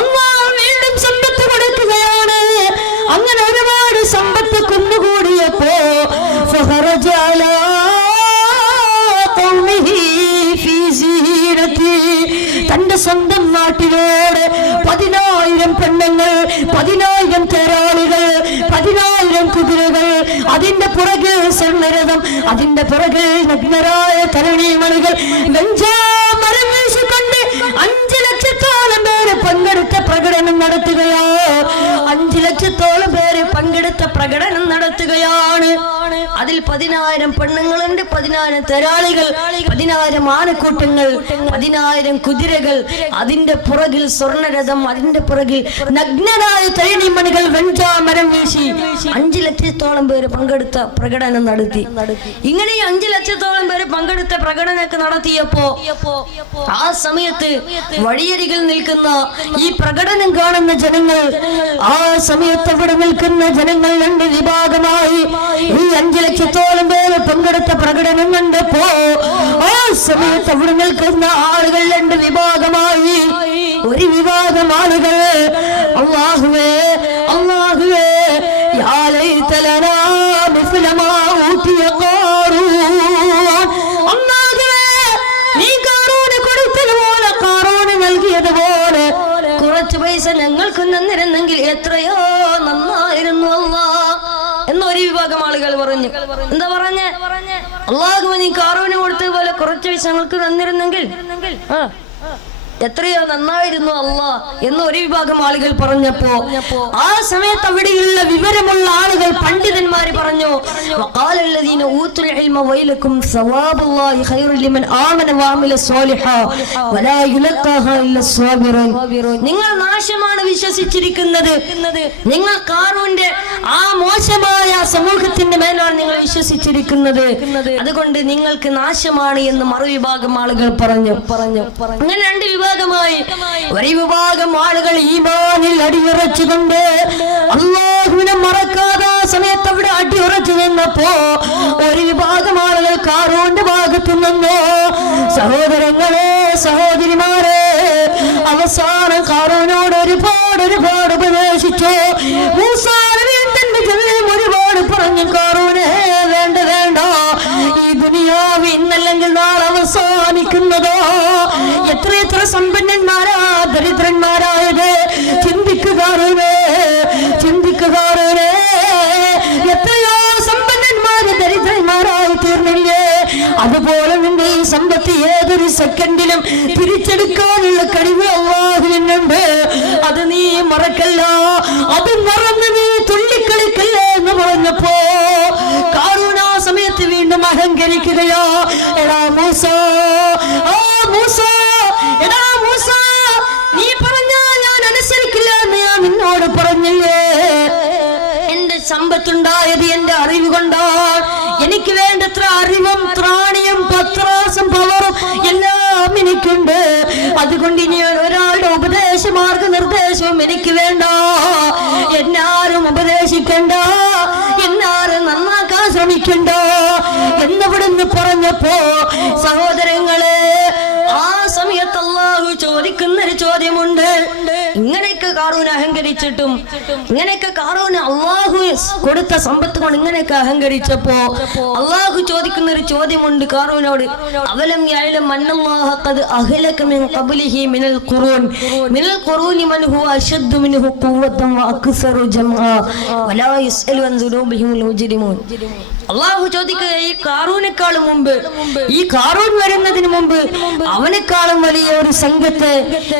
അല്ലാഹു വീണ്ടും സമ്പത്ത് കൊടുക്കുകയാണ്. അങ്ങനെ ഒരുപാട് സമ്പത്ത് കുന്നുകൂടിയപ്പോ തന്റെ സ്വന്തം നാട്ടിലോട് 10,000 പെണ്ണുങ്ങൾ, 10,000 തേരാളികൾ, 10,000 കുതിരകൾ, അതിന്റെ പുറകിൽ സ്വർണ്ണരഥം, അതിന്റെ പുറകിൽ നഗ്നരായ തരുണീമണികൾ, വെഞ്ചാമരം വീശിക്കൊണ്ട് 5 ലക്ഷത്തോളം പേര് പങ്കെടുത്ത പ്രകടനം നടത്തുകയോ. 5 ലക്ഷത്തോളം പേര് പങ്കെടുത്ത പ്രകടനം നടത്തുകയാണ്. അതിൽ 10,000 പെണ്ണുങ്ങളുണ്ട്, 10,000 തേരാളികൾ, 10,000 ആനക്കൂട്ടങ്ങൾ, 10,000 കുതിരകൾ, അതിന്റെ പുറകിൽ സ്വർണ്ണരഥം, അതിന്റെ പുറകിൽ നഗ്നരായ തേനീമണികൾ, വെഞ്ചാമരം വീശി 5 ലക്ഷത്തോളം പേര് പങ്കെടുത്ത പ്രകടനം നടത്തി. ഇങ്ങനെ 5 ലക്ഷത്തോളം പേര് പങ്കെടുത്ത പ്രകടനമൊക്കെ നടത്തിയപ്പോ ആ സമയത്ത് വഴിയരികിൽ നിൽക്കുന്ന ഈ പ്രകടനം കാണുന്ന ജനങ്ങൾ, ആ സമയത്ത് അവിടെ നിൽക്കുന്ന ജനങ്ങൾ 2 വിഭാഗമായി. ഈ 5 ലക്ഷത്തോളം പേര് പങ്കെടുത്ത പ്രകടനം കണ്ടപ്പോ ആ സമയത്ത് അവിടെ നിൽക്കുന്ന ആളുകൾ 2 വിഭാഗമായി. ഒരു വിഭാഗം ആളുകൾ അല്ലാഹുവേ, അല്ലാഹുവേ, യാ ലൈത ലനാ മിസ്ല മാ ഊതിയ ഖാറൂൻ, അല്ലാഹുവേ, നീ ഖാറൂന് കൊടുത്തതുപോലെ, ഖാറൂന് നൽകിയതുപോലെ കുറച്ച് പൈസ ഞങ്ങൾക്ക് തന്നിരുന്നെങ്കിൽ എത്രയോ നന്നായിരുന്നു അല്ലാഹ് എന്നൊരു വിഭാഗം വിഭാഗം ആളുകൾ പറഞ്ഞു. എന്താ പറഞ്ഞ? അള്ളാഹു നീ കാറൂന് കൊടുത്തതുപോലെ കുറച്ച് ഞങ്ങൾക്ക് തന്നിരുന്നെങ്കിൽ എത്രയോ നന്നായിരുന്നു അല്ലാ എന്ന് ഒരു വിഭാഗം ആളുകൾ പറഞ്ഞപ്പോ ആ സമയത്ത് അവിടെയുള്ള വിവരമുള്ള ആളുകൾ പണ്ഡിതന്മാര് പറഞ്ഞു, നിങ്ങൾ നാശമാണ് വിശ്വസിച്ചിരിക്കുന്നത്, നിങ്ങൾ കാറൂന്റെ ആ മോശമായ സമൂഹത്തിന്റെ മേലാണ് നിങ്ങൾ വിശ്വസിച്ചിരിക്കുന്നത്, അതുകൊണ്ട് നിങ്ങൾക്ക് നാശമാണ് എന്ന് മറുവിഭാഗം ആളുകൾ പറഞ്ഞു. അങ്ങനെ രണ്ട് വിഭാഗമായി ഒരു വിഭാഗം ആളുകൾ ഈമാനിൽ അടിയുറച്ചുകൊണ്ട് അല്ലാഹുവിനെ മറക്കാതെ സമയത്ത് അവിടെ അടിയുറച്ചു നിന്നപ്പോ ഒരു വിഭാഗം ആളുകൾ കാറൂന്റെ ഭാഗത്തു നിന്നോ സഹോദരങ്ങളെ സഹോദരിമാരെ അവസാനം കാറൂനോട് ഒരുപാട് ഉപദേശിച്ചു. മൂസാ നബിയുടെ ജനതയും ഒരുപാട് പറഞ്ഞു, കാറൂനെ വേണ്ട ഈ ദുനിയാവ് ഇന്നല്ലെങ്കിൽ നാളെ അവസാനിക്കുന്നതോ, എത്ര സമ്പന്നന്മാരാ ദരിദ്രന്മാരായത് ചിന്തിക്കുകാരേ, എത്രയോ സമ്പന്നന്മാര് ദരിദ്രന്മാരായി തീർന്നില്ലേ? അതുപോലെ നിന്റെ ഈ സമ്പത്ത് ഏതൊരു സെക്കൻഡിലും തിരിച്ചെടുക്കാനുള്ള കഴിവ് അല്ലാഹുവിനുണ്ട്. അത് നീ മറക്കല്ല, അത് മറന്ന് നീ തുള്ളിക്കളിക്കല്ലേ എന്ന് പറഞ്ഞപ്പോ കാറൂൻ ആ സമയത്ത് വീണ്ടും അഹങ്കരിക്കുകയോ, എടാ മൂസ നീ പറഞ്ഞാ ഞാൻ അനുസരിക്കില്ല എന്ന് ഞാൻ നിന്നോട് പറഞ്ഞില്ലേ? എന്റെ സമ്പത്തുണ്ടായത് എന്റെ അറിവ് കൊണ്ടാണ്. എനിക്ക് വേണ്ടത്ര അറിവും ത്രാണിയും പത്രാസും പവറും എല്ലാം എനിക്കുണ്ട്. അതുകൊണ്ട് ഇനി ഒരാളുടെ ഉപദേശ മാർഗനിർദ്ദേശവും എനിക്ക് വേണ്ട, എന്നാരും ഉപദേശിക്കണ്ട, എന്നാരും നന്നാക്കാൻ ശ്രമിക്കണ്ട എന്നിവിടുന്ന് പറഞ്ഞപ്പോ സഹോദരങ്ങളെ ആ സമയത്ത് അല്ലാഹു ചോദിക്കുന്ന ഒരു ചോദ്യമുണ്ട്. ഇങ്ങനെയൊക്കെ കാറൂൻ അഹങ്കരിച്ചിട്ടും ഇങ്ങനെയൊക്കെ കാറൂന് അല്ലാഹു കൊടുത്ത സമ്പത്ത് കൊണ്ട് ഇങ്ങനെയൊക്കെ അഹങ്കരിച്ചപ്പോ അല്ലാഹു ചോദിക്കുന്ന ഒരു ചോദ്യമുണ്ട് കാറൂനോട്. അവലം യഅലം അന്നല്ലാഹ ഖദ് അഹ്ലക മിൻ ഖബ്ലിഹി മിനൽ ഖുറൂനി മൻ ഹുവ അശദ്ദു മിൻഹു ഖുവ്വതൻ വ അക്സറു ജംആ വലാ യസ്അലു അൻ ദുനൂബിഹിൽ മുജ്രിമൂൻ. അല്ലാഹു ചോദിക്കുക, ഈ കാറൂനേക്കാളും മുമ്പ്, ഈ കാറൂൻ വരുന്നതിന് മുമ്പ് അവനേക്കാളും വലിയ ഒരു സംഘത്തെ,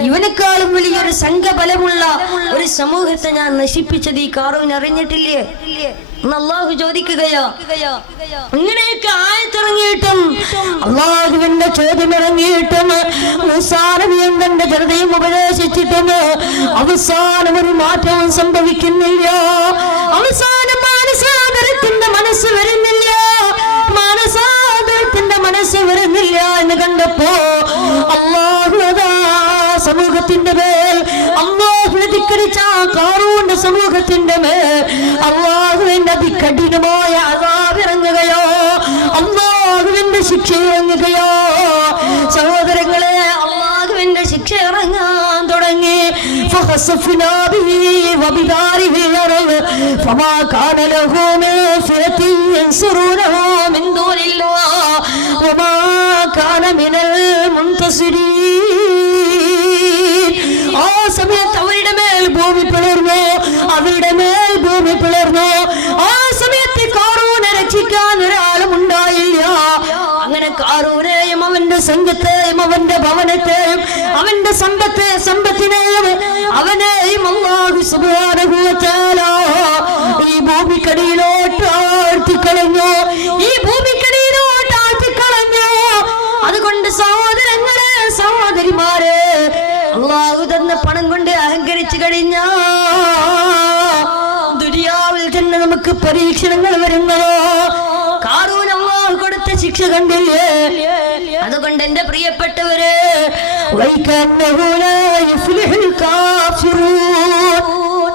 ഇവനേക്കാളും വലിയൊരു സംഘബലമുള്ള ഒരു സമൂഹത്തെ ഞാൻ നശിപ്പിച്ചത് ഈ കാറൂൻ അറിഞ്ഞിട്ടില്ലേ? അല്ലാഹു ചോദിക്കുകയോ. ഇങ്ങനെയൊക്കെ ആയത്തിറങ്ങിയിട്ടും അല്ലാഹുവിന്റെ ചോദ്യം ഇറങ്ങിയിട്ടും മൂസാ നബി തന്റെ ജനതയും ഉപദേശിച്ചിട്ടും അവസാനം ഒരു മാറ്റവും സംഭവിക്കുന്നില്ല. അവസാനം മാനസാന്തരത്തിന്റെ മനസ്സ് വരുന്നില്ല, മനസ്സ് വരുന്നില്ല എന്ന് കണ്ടപ്പോ അല്ലാഹു സമൂഹത്തിന്റെ മേൽ അല്ലാഹുവിനെ ധിക്കരിച്ച കാറൂന്റെ സമൂഹത്തിന്റെ മേൽ അല്ലാഹുവിന്റെ അതികഠിനമായ അദാബ് ഇറങ്ങുകയോ, അല്ലാഹുവിന്റെ ശിക്ഷ ഇറങ്ങുകയോ. സഹോദരങ്ങളെ, അല്ലാഹുവിന്റെ ശിക്ഷ ഇറങ്ങാൻ തുടങ്ങി. فخسفنا به وبداره الأرض فما كان له من فئة ينصرونه من دون الله وما كان من المنتصرين. ആ സമയത്ത് അവരുടെ മേൽ ഭൂമി പിളർന്നു. ആ സമയത്ത് കാറൂനെ രക്ഷിക്കാൻ ഒരാളും ഉണ്ടായില്ല. അങ്ങനെ കാറൂനെയും അവന്റെ സംഘത്തെയും അവന്റെ ഭവനത്തെയും അവന്റെ സമ്പത്തിനെയും അവനെയും അല്ലാഹു സുബ്ഹാനഹു വ തആല ഈ ഭൂമിക്കടിയിലോട്ട് ആഴ്ത്തിക്കളഞ്ഞു. അതുകൊണ്ട് സഹോദരങ്ങളെ സഹോദരിമാരെ, അല്ലാഹു തന്ന പണം കൊണ്ട് അഹങ്കരിച്ചു കഴിഞ്ഞാ ദുനിയാവിൽ തന്നെ നമുക്ക് പരീക്ഷണങ്ങൾ വരുന്നതോ. കാറൂൻ അല്ലാഹു കൊടുത്ത ശിക്ഷ കണ്ടില്ലേ? അതുകൊണ്ട് എന്റെ പ്രിയപ്പെട്ടവരെ,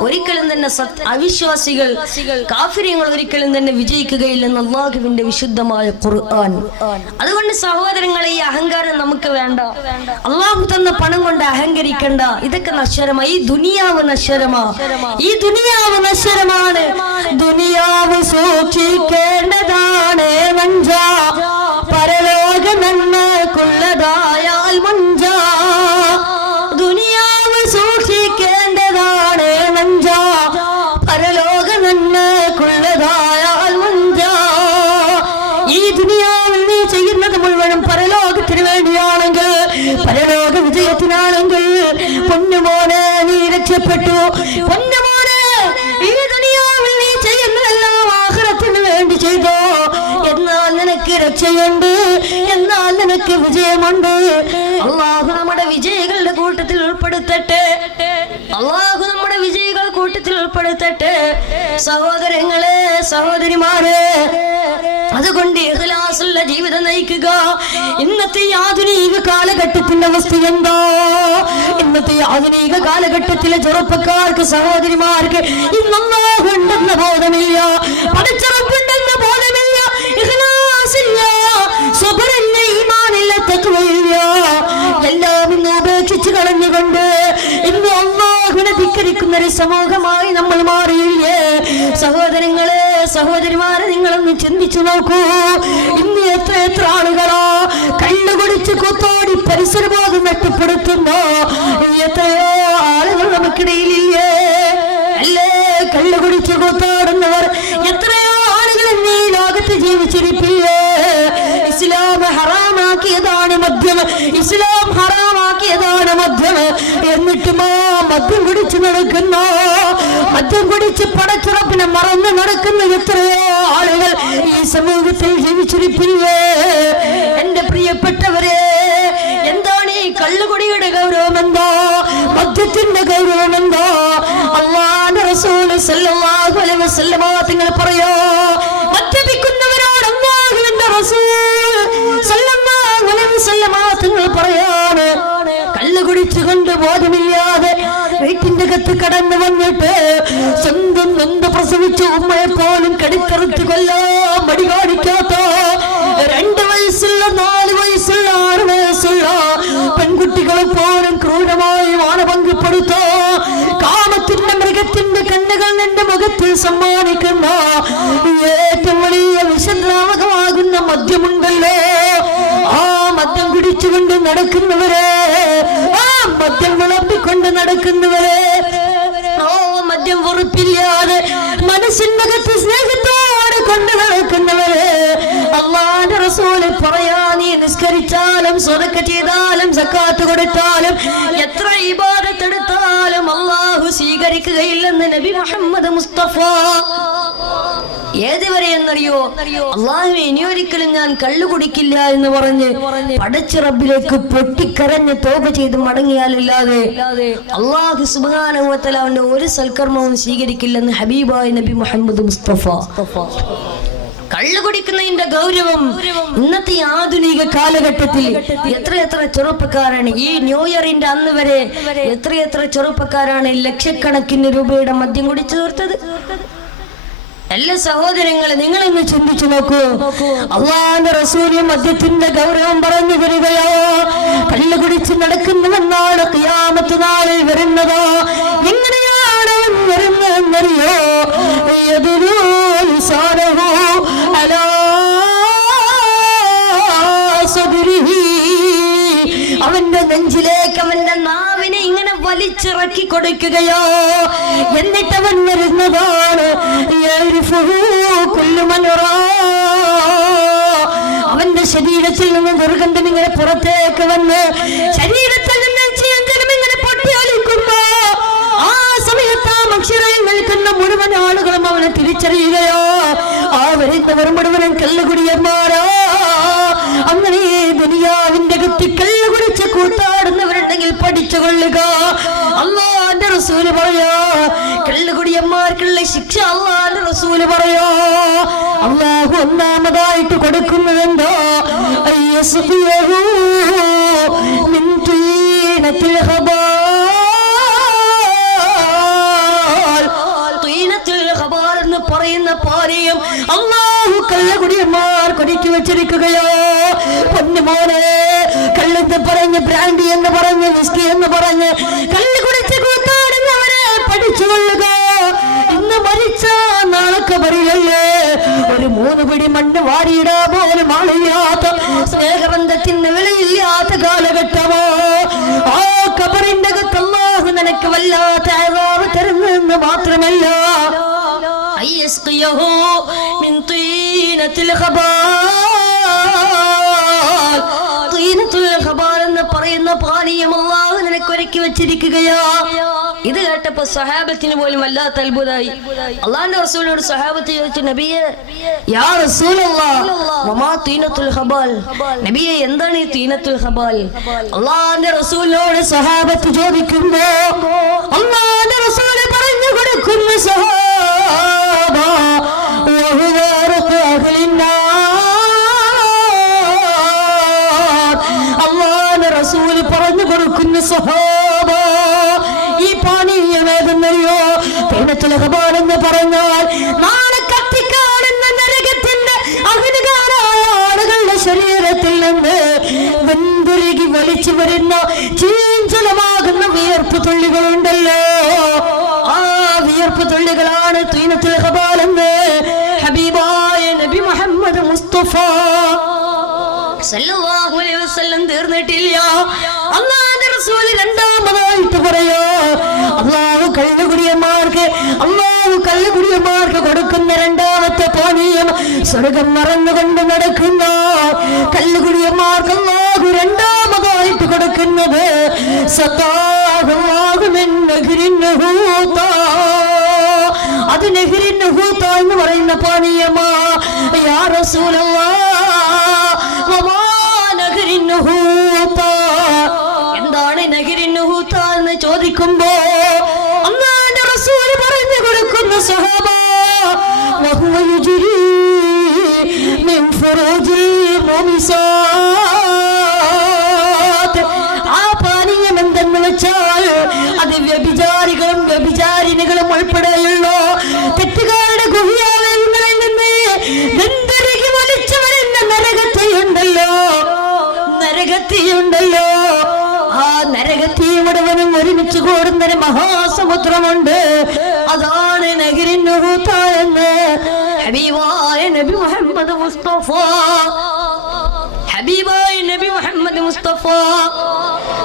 ഒരിക്കലും തന്നെ അവിശ്വാസികൾ കാഫിര്യങ്ങൾ ഒരിക്കലും തന്നെ വിജയിക്കുകയില്ലെന്ന് അല്ലാഹുവിന്റെ വിശുദ്ധമായ ഖുർആൻ. അതുകൊണ്ട് സഹോദരങ്ങളെ, ഈ അഹങ്കാരം നമുക്ക് വേണ്ട. അല്ലാഹു തന്ന പണം കൊണ്ട് അഹങ്കരിക്കണ്ട. ഇതൊക്കെ നശ്വരമാണ്. ഈ ദുനിയാവ് നശ്വരമാണ്. ദുനിയാവ് സൂക്ഷിക്കേണ്ടതാണ് നഞ്ച, പരലോക നന്മക്കുള്ളതായാൽ മഞ്ച. ദുനിയാവ് സൂക്ഷിക്കേണ്ടതാണ് നഞ്ച, പരലോക നന്മക്കുള്ളതായാൽ മഞ്ച. ദുനിയാവിൽ നീ ചെയ്യുന്നത് മുഴുവനും പരലോകത്തിന് വേണ്ടിയാണെങ്കിൽ, പരലോക വിജയത്തിനാണെങ്കിൽ, പൊന്നുമോനെ നീ രക്ഷപ്പെട്ടു. പൊന്നുമോനെ ഈ ദുനിയാവിൽ നീ ചെയ്യുന്നതെല്ലാം ആഖിറത്തിന് വേണ്ടി ചെയ്തോ, എന്നാൽ നിനക്ക് രക്ഷയുണ്ട്, എന്നാൽ നിനക്ക് വിജയമുണ്ട്. അല്ലാഹു നമ്മുടെ വിജയികളുടെ കൂട്ടത്തിൽ ഉൾപ്പെടുത്തട്ടെ. അല്ലാഹു നമ്മുടെ വിജയികൾ കൂട്ടത്തിൽ ഉൾപ്പെടുത്തട്ടെ. സഹോദരങ്ങളെ, സഹോദരിമാരെ, അതുകൊണ്ട് ഇഖ്ലാസുള്ള ജീവിതം നയിക്കുക. ഇന്നത്തെ ആധുനിക കാലഘട്ടത്തിന്റെ അവസ്ഥ എന്താ? ഇന്നത്തെ ആധുനിക കാലഘട്ടത്തിലെ ചെറുപ്പക്കാർക്ക്, സഹോദരിമാർക്ക് ഇന്നല്ലാഹു ഉണ്ടെന്ന ബോധമില്ല, പടച്ചറപ്പുണ്ടെന്ന ബോധമില്ല, ഇഖ്ലാസില്ല, സബറില്ല, ഈമാനില്ല, തഖ്വയില്ല. എല്ലാം ഇന്ന് ഉപേക്ഷിച്ച് കളഞ്ഞുകൊണ്ട് ഇന്ന് അല്ലാഹുവിനെ ധിക്കരിക്കുന്ന ഒരു സമൂഹമായി നമ്മൾ മാറിയില്ലേ? സഹോദരങ്ങളെ, സഹോദരിമാരെ, നിങ്ങളൊന്ന് ചിന്തിച്ചു നോക്കൂ. ഇന്ന് എത്ര ആളുകളാ കള്ളുകുടിച്ച് കൊത്തോടി പരിസരബോധം നഷ്ടപ്പെടുത്തുന്നു. എത്രയോ ആളുകൾ നമുക്കിടയിലില്ലേ? അല്ലേ, കള്ളുകുടിച്ച് കൊത്തോടുന്നവർ എത്രയോ ആളുകൾ ഈ ലോകത്ത് ജീവിച്ചിരിപ്പില്ലേ? ഇസ്ലാം ഹറാമാക്കിയതാണ് മദ്യം, ഇസ്ലാം ഹറാമാക്കിയതാണ് മദ്യം. എന്നിട്ടും ആ മദ്യം കുടിച്ച് നടക്കുന്ന, മദ്യം കുടിച്ച് പടച്ചുറപ്പിനെ മറന്ന് നടക്കുന്ന എത്രയോ ആളുകൾ ഈ സമൂഹത്തിൽ ജീവിച്ചിരിപ്പില്ലേ? എന്റെ പ്രിയപ്പെട്ടവരെ, എന്താണ് ഈ കള്ളുകുടിയുടെ ഗൗരവം? എന്താ മദ്യത്തിന്റെ ഗൗരവം? എന്താ? അല്ലാഹുവിന്റെ റസൂൽ സല്ലല്ലാഹു അലൈഹി വസല്ലം തങ്ങൾ പറയോ, മദ്യപിക്കുന്നവരോട് അല്ലാഹുവിന്റെ റസൂൽ സല്ലല്ലാഹു അലൈഹി വസല്ലം തങ്ങൾ പറയാണ്, കള്ളു കുടിച്ചുകൊണ്ട് ബോധമില്ലാതെ വീട്ടിന്റെ കത്ത് കടന്നു വന്നിട്ട് സ്വന്തം നൊന്ത് പ്രസവിച്ച ഉമ്മയെ പോലും കടിത്തറുത്ത് കൊല്ലാൻ മടി കാണിക്കാത്ത 2 വയസ്സുള്ള 4 വയസ്സുള്ള 6 വയസ്സുള്ള പെൺകുട്ടികളെ പോലും ക്രൂരമായി മാനഭംഗപ്പെടുത്തോ കാമത്തിന്റെ മൃഗത്തിന്റെ കണ്ണുകൾ നിന്റെ മുഖത്തിൽ സമ്മാനിക്കുന്ന ഏറ്റവും വലിയ വിഷദ്രാവകമാകുന്ന മദ്യമുണ്ടല്ലോ, ആ മദ്യം കുടിച്ചുകൊണ്ട് നടക്കുന്നവരെ, ആ മദ്യം വിളമ്പിക്കൊണ്ട് നടക്കുന്നവരെ, ഓ മദ്യം വെറുപ്പില്ലാതെ മനസ്സിനകത്ത് സ്നേഹത്തോടെ കൊണ്ട് നടക്കുന്നവരെ, അല്ലാഹുവിന്റെ റസൂൽ പറയാ, നീ നിസ്കരിച്ചാലും സ്വതക്ക ചെയ്താലും സക്കാത്ത് കൊടുത്താലും എത്ര ഇബാദത്ത് എടുത്താലും അല്ലാഹു സ്വീകരിക്കുകയില്ലെന്ന് നബി മുഹമ്മദ് മുസ്തഫ. ഏതുവരെ എന്നറിയോ? അല്ലാഹുവേ, ഇനിയൊരിക്കലും ഞാൻ കള്ളു കുടിക്കില്ല എന്ന് പറഞ്ഞ് പടച്ച റബ്ബിലേക്ക് പൊട്ടിക്കരഞ്ഞ് തൗബ ചെയ്ത് മടങ്ങിയാലല്ലാതെ അല്ലാഹു സുബ്ഹാനഹു വ തആല അവന്റെ ഒരു സൽക്കർമ്മവും സ്വീകരിക്കില്ലെന്ന് ഹബീബായ നബി മുഹമ്മദ് മുസ്തഫ. കള്ളു കുടിക്കുന്നതിന്റെ ഗൗരവം ഇന്നത്തെ ആധുനിക കാലഘട്ടത്തിൽ എത്ര ചെറുപ്പക്കാരാണ് ഈ ന്യൂ ഇയറിന്റെ അന്ന് വരെ എത്ര ചെറുപ്പക്കാരാണ് ലക്ഷക്കണക്കിന് രൂപയുടെ മദ്യം കുടിച്ചു തീർത്തത്? എല്ലാ സഹോദരങ്ങളെ, നിങ്ങളിന്ന് ചിന്തിച്ചു നോക്കൂ. അല്ലാഹുവിന്റെ റസൂൽ മദ്യത്തിന്റെ ഗൗരവം പറഞ്ഞു തരികയോ, കള്ളു കുടിച്ച് നടക്കുന്നവനാണ് ഖിയാമത്ത് നാളിൽ വരുന്നത്. എങ്ങനെയാണ് വരുന്നതെന്നറിയോ? അവന്റെ നെഞ്ചിലേക്ക് അവന്റെ നാവിനെ ഇങ്ങനെ വലിച്ചിറക്കി കൊടുക്കുകയോ, എന്നിട്ട് അവൻ വരുന്നതാണ് അവന്റെ ശരീരത്തിൽ നിന്ന് ദുർഗന്ധം ഇങ്ങനെ പുറത്തേക്ക് വന്ന് ശരീരത്തിൽ നിന്ന് ഇങ്ങനെ പൊട്ടിയൊലിക്കുമ്പോ ആ സമയത്ത് ആ മനുഷ്യരിൽ നിൽക്കുന്ന മുഴുവൻ ആളുകളും അവനെ തിരിച്ചറിയുകയോ, ആ വരുന്നവർ മുഴുവനും കള്ളുകുടിയന്മാരോ. അങ്ങനെ ദുനിയാവിന്റെ ഗതി കള്ളു കുടിച്ച് കൂട്ടാടുന്നവരുണ്ടെങ്കിൽ പഠിച്ചു കൊള്ളുക. അല്ലാഹുവിന്റെ റസൂല് പറയോ, കള്ളുകുടിയന്മാർക്കുള്ള ശിക്ഷ അല്ലാഹുവിന്റെ റസൂല് പറയോ. അല്ലാഹു ഒന്നാമതായിട്ട് കൊടുക്കുന്നതെന്തോ, മിൻ തീനത്തിൽ എന്ന് പറയുന്ന പാനീയം അല്ലാഹു കള്ളുകുടിയന്മാർ കൊടിച്ചു വെച്ചിരിക്കുകയോ. പൊന്നുമോനെ, കള്ളെന്ന് പറഞ്ഞ് ബ്രാൻഡി എന്ന് പറഞ്ഞ് വിസ്കി എന്ന് പറഞ്ഞ് കള്ളു കുടിച്ച് കൂത്താടുന്നവരെ പഠിച്ചുകൊള്ളുക. ഇന്ന് മരിച്ച നാളെ കബറിലല്ലേ ഒരു 3 പിടി മണ്ണ് വാരിയിടാ പോലും ആളില്ലാത്ത, സ്നേഹബന്ധത്തിന് വിലയില്ലാത്ത കാലഘട്ടമോ. ആ കബറിന്റെ അകത്ത് അല്ലാഹു നിനക്ക് വല്ലാത്ത അദാബ് തരുന്നെന്ന് മാത്രമല്ല, മിൻ തീനത്തിൽ ഖബാൽ ഇരിക്കുകയാ. ഇത് കേട്ടപ്പോ സഹാബത്തിന് പോലും വല്ലാത്ത അത്ഭുതമായി. അള്ളാന്റെ റസൂലിനോട് സഹാബത്ത് ചോദിച്ചു, നബിയെ യാ റസൂലല്ലാഹ് വമാ തീനത്തുൽ ഹബാൽ, നബിയെ എന്താണ് ഈ തീനത്തുൽ ഹബാൽ? അള്ളാന്റെ റസൂലിനോട് സഹാബത്ത് ചോദിക്കുമ്പോ അള്ളാന്റെ റസൂല് പറഞ്ഞു കൊടുക്കുന്നു, സഹാബ അള്ളാന്റെ റസൂല് പറഞ്ഞു കൊടുക്കുന്നു, സഹാബ ഈ പാനീയമേതെന്നറിയോ? തീനത്തുൽ ഹബാൽ എന്ന് പറഞ്ഞാൽ നാളെ കത്തിക്കാണെന്ന നരകത്തിന്റെ അഗ്നികാരായ ആളുകളുടെ ശരീരത്തിൽ നിന്ന് വെന്തുരുകി വലിച്ചു വരുന്ന ചീഞ്ചലമാകുന്ന വിയർപ്പ് തുള്ളികളുണ്ടല്ലോ, ആ വിയർപ്പ് തുള്ളികളാണ് തീനത്തുൽ ഹബാൽ എന്ന് ഹബീബായ നബി മുഹമ്മദ് മുസ്തഫ സല്ലല്ലാഹു അലൈഹി വസല്ലം തീർന്നിട്ടില്ല. അല്ലാഹുവിന്റെ റസൂൽ രണ്ടാമതായിട്ട് പറയാ, അല്ലാഹു കള്ളുകുടിയന്മാർക്ക് കൊടുക്കുന്ന രണ്ടാമത്തെ പാനീയം സ്വർഗം മറന്നുകൊണ്ട് നടക്കുന്ന കള്ളുകുടിയന്മാർക്ക് അല്ലാഹു രണ്ടാമതായിട്ട് കൊടുക്കുന്നത് അത് നെഹ്റിൻ ഹൂത്ത എന്ന് പറയുന്ന പാനീയമാ. യാ റസൂലല്ലാഹ് എന്താണ് നഹ്റിൻ ഹൂത്ത എന്ന് ചോദിക്കുമ്പോ അല്ലാഹുവിന്റെ റസൂൽ പറഞ്ഞു കൊടുക്കുന്നു, സഹാബ വഹുവ യുജ്രി മിൻ ഫുറൂജിൽ മുമിസാത്ത്. ആ പാനീയം എന്തെന്ന് വെച്ചാൽ അത് വ്യഭിചാരികളും വ്യഭിചാരിണികളും ഉൾപ്പെടെയുള്ള തെറ്റുകാരുടെ ഗുഹ്യാലയങ്ങളിൽ നിന്ന് വെന്തുരുകി വലിച്ചു വരുന്ന നരകത്തിയുണ്ടല്ലോ, ആ നരകത്തീ മുഴുവനും ഒരുമിച്ച് കൂടുന്നൊരു മഹാസമുദ്രമുണ്ട്, അതാണ് നഹ്റിൻ ഹൂത്ത എന്ന് ഹബീബായ നബി മുഹമ്മദ് മുസ്തഫ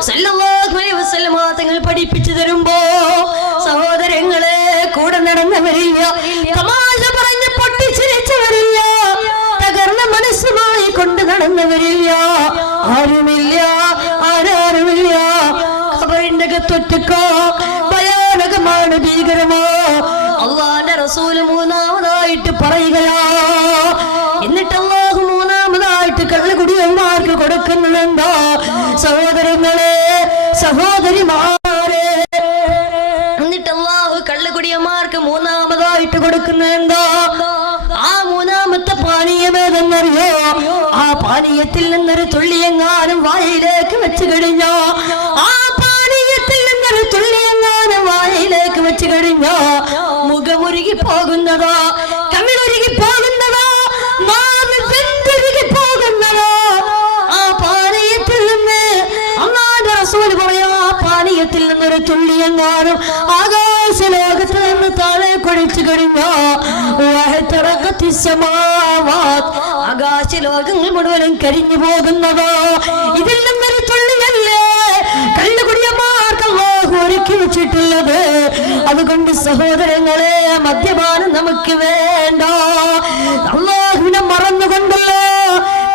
സല്ലല്ലാഹു അലൈഹി വസല്ലം തങ്ങൾ പഠിപ്പിച്ചു തരുമ്പോ സഹോദരങ്ങളെ കൂടെ നടന്നവരില്ല, തമാശ പറഞ്ഞ് പൊട്ടിച്ചിരിച്ചവരില്ല, തകർന്ന മനസ്സുമായി കൊണ്ട് നടന്നവരില്ല, ആരുമില്ല. ഖബറിന്റെ അകത്തൊറ്റക്ക ഭയാനകമാണ്, ഭീകരമോ. അള്ളാന്റെ റസൂല് മൂന്നാമതായിട്ട് പറയുകയാ. എന്നിട്ട് അല്ലാഹു മൂന്നാമതായിട്ട് കള്ളുകുടിയന്മാർക്ക് കൊടുക്കുന്നുണ്ടോ? സഹോദരങ്ങളെ സഹോദരിമാരെ, എന്നിട്ട് അല്ലാഹു കള്ളുകുടിയന്മാർക്ക് മൂന്നാമതായിട്ട് കൊടുക്കുന്നുണ്ടോ? ആ മൂന്നാമത്തെ പാനീയമേതെന്നറിയോ? ആ പാനീയത്തിൽ നിന്നൊരു തുള്ളിയെങ്ങാനും വായിലേക്ക് വെച്ച് കഴിഞ്ഞോ, ആ പാനീയത്തിൽ നിന്നൊരു തുള്ളിയെങ്ങാനും വായിലേക്ക് വെച്ച് കഴിഞ്ഞോ മുഖമുരുകി പോകുന്നതോ, കണ്ണിലൊരുകി പോകുന്നതോ, നാവിൽ വെന്തുരുകി പോകുന്നതോ, ആ പാനീയത്തിൽ നിന്ന് അല്ലാഹുവിന്റെ റസൂൽ പറയാ, ആ പാനീയത്തിൽ നിന്നൊരു തുള്ളിയെങ്ങാനും ആകാശ ലോകത്ത് നിന്ന് താഴെ കൊഴിച്ചു കഴിഞ്ഞോ ആകാശ ലോകങ്ങൾ മുഴുവനും കരിഞ്ഞു പോകുന്നതോ. ഇതിൽ നിന്നൊരു തുള്ളിയല്ലേ കള്ളുകുടിയന്മാർക്ക് അല്ലാഹു ഒരുക്കി വെച്ചിട്ടുള്ളത്. അതുകൊണ്ട് സഹോദരങ്ങളെ, മദ്യപാനം നമുക്ക് വേണ്ട. അല്ലാഹുവിനെ മറന്നുകൊണ്ടല്ലോ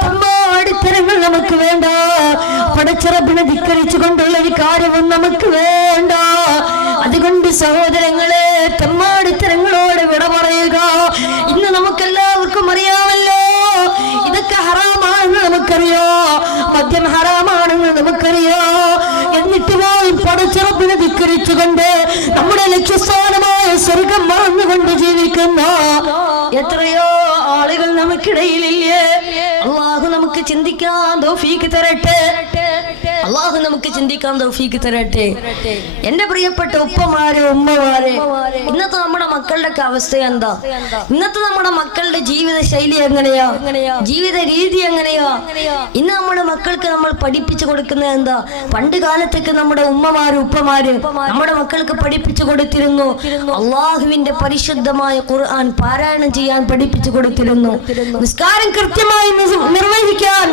തമ്മാടിത്തരങ്ങൾ നമുക്ക് വേണ്ട. പടച്ചിറപ്പിനെ ധിക്കരിച്ചു കൊണ്ടുള്ള ഒരു കാര്യവും നമുക്ക് വേണ്ട. അതുകൊണ്ട് സഹോദരങ്ങളെ, തെമ്മാടിത്തരങ്ങളോട് വിട പറയുക. ഇന്ന് നമുക്കെല്ലാവർക്കും അറിയാമല്ലോ, ഇതൊക്കെ ഹറാമാണെന്ന് നമുക്കറിയോ, മദ്യം ഹറാമാണെന്ന് നമുക്കറിയോ. എന്നിട്ട് പോയി പടച്ചിറപ്പിനെ ധിക്കരിച്ചുകൊണ്ട് നമ്മുടെ ലക്ഷ്യസ്ഥാനമായ സ്വർഗം മറന്നുകൊണ്ട് ജീവിക്കുന്ന എത്രയോ ആളുകൾ നമുക്കിടയിലില്ലേ. അല്ലാഹു നമുക്ക് ചിന്തിക്കാൻ തൗഫീഖ് തരട്ടെ. അല്ലാഹു നമുക്ക് ചിന്തിക്കാൻ തൗഫീഖ് തരട്ടെ. എന്റെ പ്രിയപ്പെട്ട ഉപ്പമാരെ, ഉമ്മമാരെ, ഇന്നത്തെ നമ്മുടെ മക്കളുടെ അവസ്ഥ എന്താ? ഇന്നത്തെ നമ്മുടെ മക്കളുടെ ജീവിത ശൈലി എങ്ങനെയാ? ജീവിത രീതി എങ്ങനെയാ? ഇന്ന് നമ്മുടെ മക്കൾക്ക് നമ്മൾ പഠിപ്പിച്ചു കൊടുക്കുന്നത് എന്താ? പണ്ട് കാലത്തൊക്കെ നമ്മുടെ ഉമ്മമാര്, ഉപ്പമാര് നമ്മുടെ മക്കൾക്ക് പഠിപ്പിച്ചു കൊടുത്തിരുന്നു. അള്ളാഹുവിന്റെ പരിശുദ്ധമായ ഖുർആൻ പാരായണം ചെയ്യാൻ പഠിപ്പിച്ചു കൊടുത്തിരുന്നു. നിസ്കാരം കൃത്യമായി നിർവഹിക്കാൻ,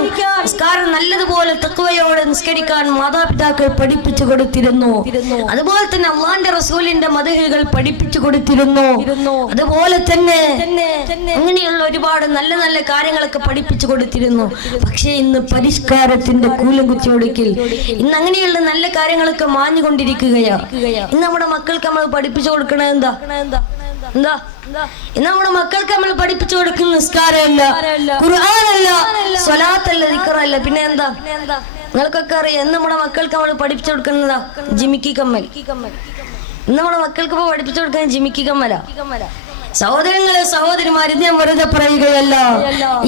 കാരണം നല്ലതുപോലെ തഖ്വയോടെ നിസ്കരിക്കാൻ മാതാപിതാക്കൾ പഠിപ്പിച്ചു കൊടുത്തിരുന്നു. അതുപോലെ തന്നെ അള്ളാന്റെ റസൂലിന്റെ മദ്ഹുകൾ പഠിപ്പിച്ചു കൊടുത്തിരുന്നു. അതുപോലെ തന്നെ അങ്ങനെയുള്ള ഒരുപാട് നല്ല നല്ല കാര്യങ്ങളൊക്കെ പഠിപ്പിച്ചു കൊടുത്തിരുന്നു. പക്ഷേ ഇന്ന് പരിഷ്കാരത്തിന്റെ കൂലം കുത്തിയൊടുക്കിൽ ഇന്ന് അങ്ങനെയുള്ള നല്ല കാര്യങ്ങളൊക്കെ മാഞ്ഞുകൊണ്ടിരിക്കുകയാ. ഇന്ന് നമ്മുടെ മക്കൾക്ക് നമ്മൾ പഠിപ്പിച്ചു കൊടുക്കണത് എന്താ? ഇന്ന് നമ്മുടെ മക്കൾക്ക് നമ്മൾ പഠിപ്പിച്ചു കൊടുക്കുന്ന നിസ്കാരമല്ല, ഖുർആനല്ല, സ്വലാത്തല്ല, ദിക്റല്ല, പിന്നെ എന്താ? നിങ്ങൾക്കൊക്കെ അറിയാം. ഇന്ന് നമ്മുടെ മക്കൾക്ക് നമ്മൾ പഠിപ്പിച്ചു കൊടുക്കുന്നതാ ജിമിക്കി കമ്മൽ. ഇന്ന് നമ്മുടെ മക്കൾക്ക് ഇപ്പൊ പഠിപ്പിച്ചു കൊടുക്കാൻ ജിമിക്കി കമ്മല. സഹോദരങ്ങളെ, സഹോദരിമാരെ, ഞാൻ വെറുതെ പറയുകയല്ല.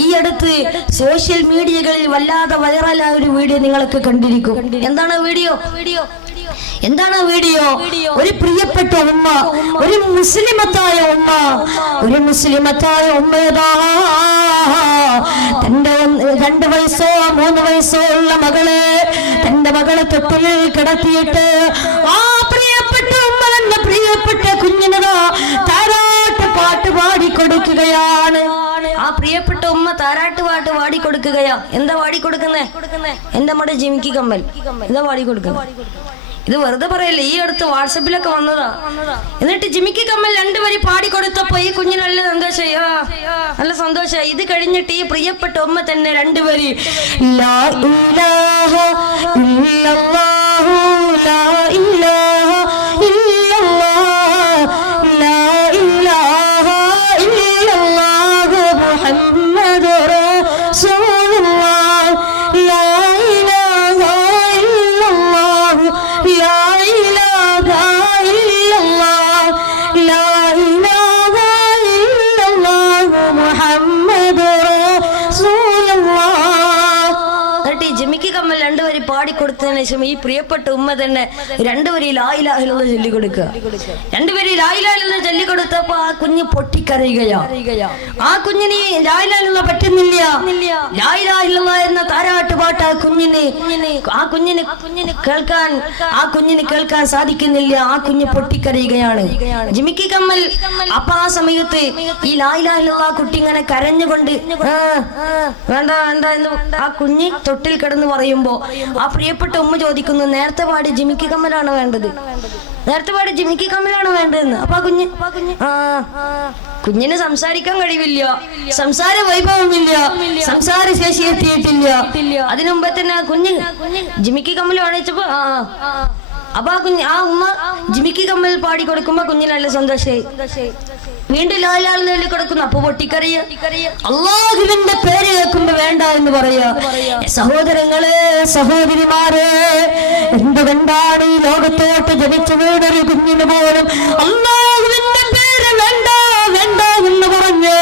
ഈ അടുത്ത് സോഷ്യൽ മീഡിയകളിൽ വല്ലാതെ വൈറലായ ഒരു വീഡിയോ നിങ്ങളൊക്കെ കണ്ടിരിക്കും. എന്താണ് വീഡിയോ? ഒരു പ്രിയപ്പെട്ട ഉമ്മ, ഒരു മുസ്ലിമത്തായ ഉമ്മയതാ തന്റെ 2 വയസ്സോ 3 വയസ്സോ ഉള്ള തന്റെ മകളെ തൊട്ടിൽ കിടത്തിയിട്ട് ആ പ്രിയപ്പെട്ട ഉമ്മ തന്നെ പ്രിയപ്പെട്ട കുഞ്ഞിനതാ താരാട്ട് പാട്ട് പാടിക്കൊടുക്കുകയാണ്. ആ പ്രിയപ്പെട്ട ഉമ്മ താരാട്ട് പാട്ട് പാടിക്കൊടുക്കുകയാ. എന്താ പാടിക്കൊടുക്കുന്നേ? എന്റെ നമ്മുടെ ജിമിക്കി കമ്മൽ ഇതാ പാടിക്കൊടുക്കുന്നത്. ഇത് വെറുതെ പറയല്ലേ, ഈ അടുത്ത് വാട്സപ്പിലൊക്കെ വന്നതാ. എന്നിട്ട് ജിമിക്കി കമ്മൽ 2 വരി പാടിക്കൊടുത്തപ്പോ ഈ കുഞ്ഞിന് നല്ല സന്തോഷമായി. ഇത് കഴിഞ്ഞിട്ട് ഈ പ്രിയപ്പെട്ട ഉമ്മ തന്നെ 2 വരി ലാ ഇലാഹ ഇല്ലല്ലാഹു ലാ ഇലാഹ ഇല്ലല്ലാഹ് ലാ ഇലാഹ ഇല്ലല്ലാഹു മുഹമ്മദുർ റസൂലുള്ളാഹ് ലാ ഇലാഹ ഇല്ലല്ലാഹു ലാ ഇലാഹ ഇല്ലല്ലാഹ് ലാ ഇലാഹ ഇല്ലല്ലാഹു മുഹമ്മദുർ റസൂലുള്ളാഹ്. എന്നിട്ട് ഈ ജിമിക്കി കമ്മൽ 2 വരി പാടിക്കൊടുത്തതിന് ശേഷം ഈ പ്രിയപ്പെട്ട ഉമ്മ തന്നെ 2 വരി ലാ ഇലാഹ ഇല്ലല്ലാഹ് ചൊല്ലിക്കൊടുക്കുക. 2 വരി ലാ ഇലാഹ ഇല്ലല്ലാഹ് ചൊല്ലിക്കൊടുത്തപ്പോ ആ കുഞ്ഞ് പൊട്ടിക്കരയുകയാ. ആ കുഞ്ഞിന് ലാ ഇലാഹ ഇല്ലല്ലാഹ് പറ്റുന്നില്ല. ലാ ഇലാഹ ഇല്ലല്ലാഹ് എന്ന താരാട്ട് പാട്ട് ആ കുഞ്ഞിന് കേൾക്കാൻ സാധിക്കുന്നില്ല. ആ കുഞ്ഞ് പൊട്ടിക്കരയുകയാണ്. ജിമിക്കി കമ്മൽ അപ്പൊ ആ സമയത്ത് ഈ ലാ ഇലാഹ ഇല്ലല്ലാഹ് കുട്ടി ഇങ്ങനെ കരഞ്ഞുകൊണ്ട് വേണ്ട എന്ന് ആ കുഞ്ഞ് തൊട്ടിൽ കിടന്ന് പറയുമ്പോ ആ പ്രിയപ്പെട്ട ഉമ്മ ചോദിക്കുന്നു, നേരത്തെ പാടി ജിമിക്കി കമ്മലാണ് വേണ്ടത്, വേണ്ടതെന്ന്. അപ്പൊ കുഞ്ഞിന് സംസാരിക്കാൻ കഴിവില്ല, സംസാര വൈഭവമില്ല, സംസാര ശേഷി എത്തിയിട്ടില്ല. അതിനുമുമ്പ് തന്നെ ആ കുഞ്ഞ് ജിമിക്കി കമ്മൽ കാണിച്ചപ്പോ അപ്പൊ ആ ഉമ്മ ജിമിക്കി കമ്മൽ പാടി കൊടുക്കുമ്പോ കുഞ്ഞിന് നല്ല സന്തോഷമായി. വീണ്ടും ലാലാൽ കൊടുക്കുന്നു. അപ്പൊ പൊട്ടിക്കറിയ അള്ളാഹുവിന്റെ പേര് കേൾക്കുമ്പോ വേണ്ട എന്ന് പറയാ. സഹോദരങ്ങളെ, സഹോദരിമാരെ, എന്തുകൊണ്ടാണ് ഈ ലോകത്തോട്ട് ജനിച്ചു വീടൊരു കുഞ്ഞിന് പോലും അള്ളാഹുവിന്റെ പേര് വേണ്ട എന്ന് പറഞ്ഞ്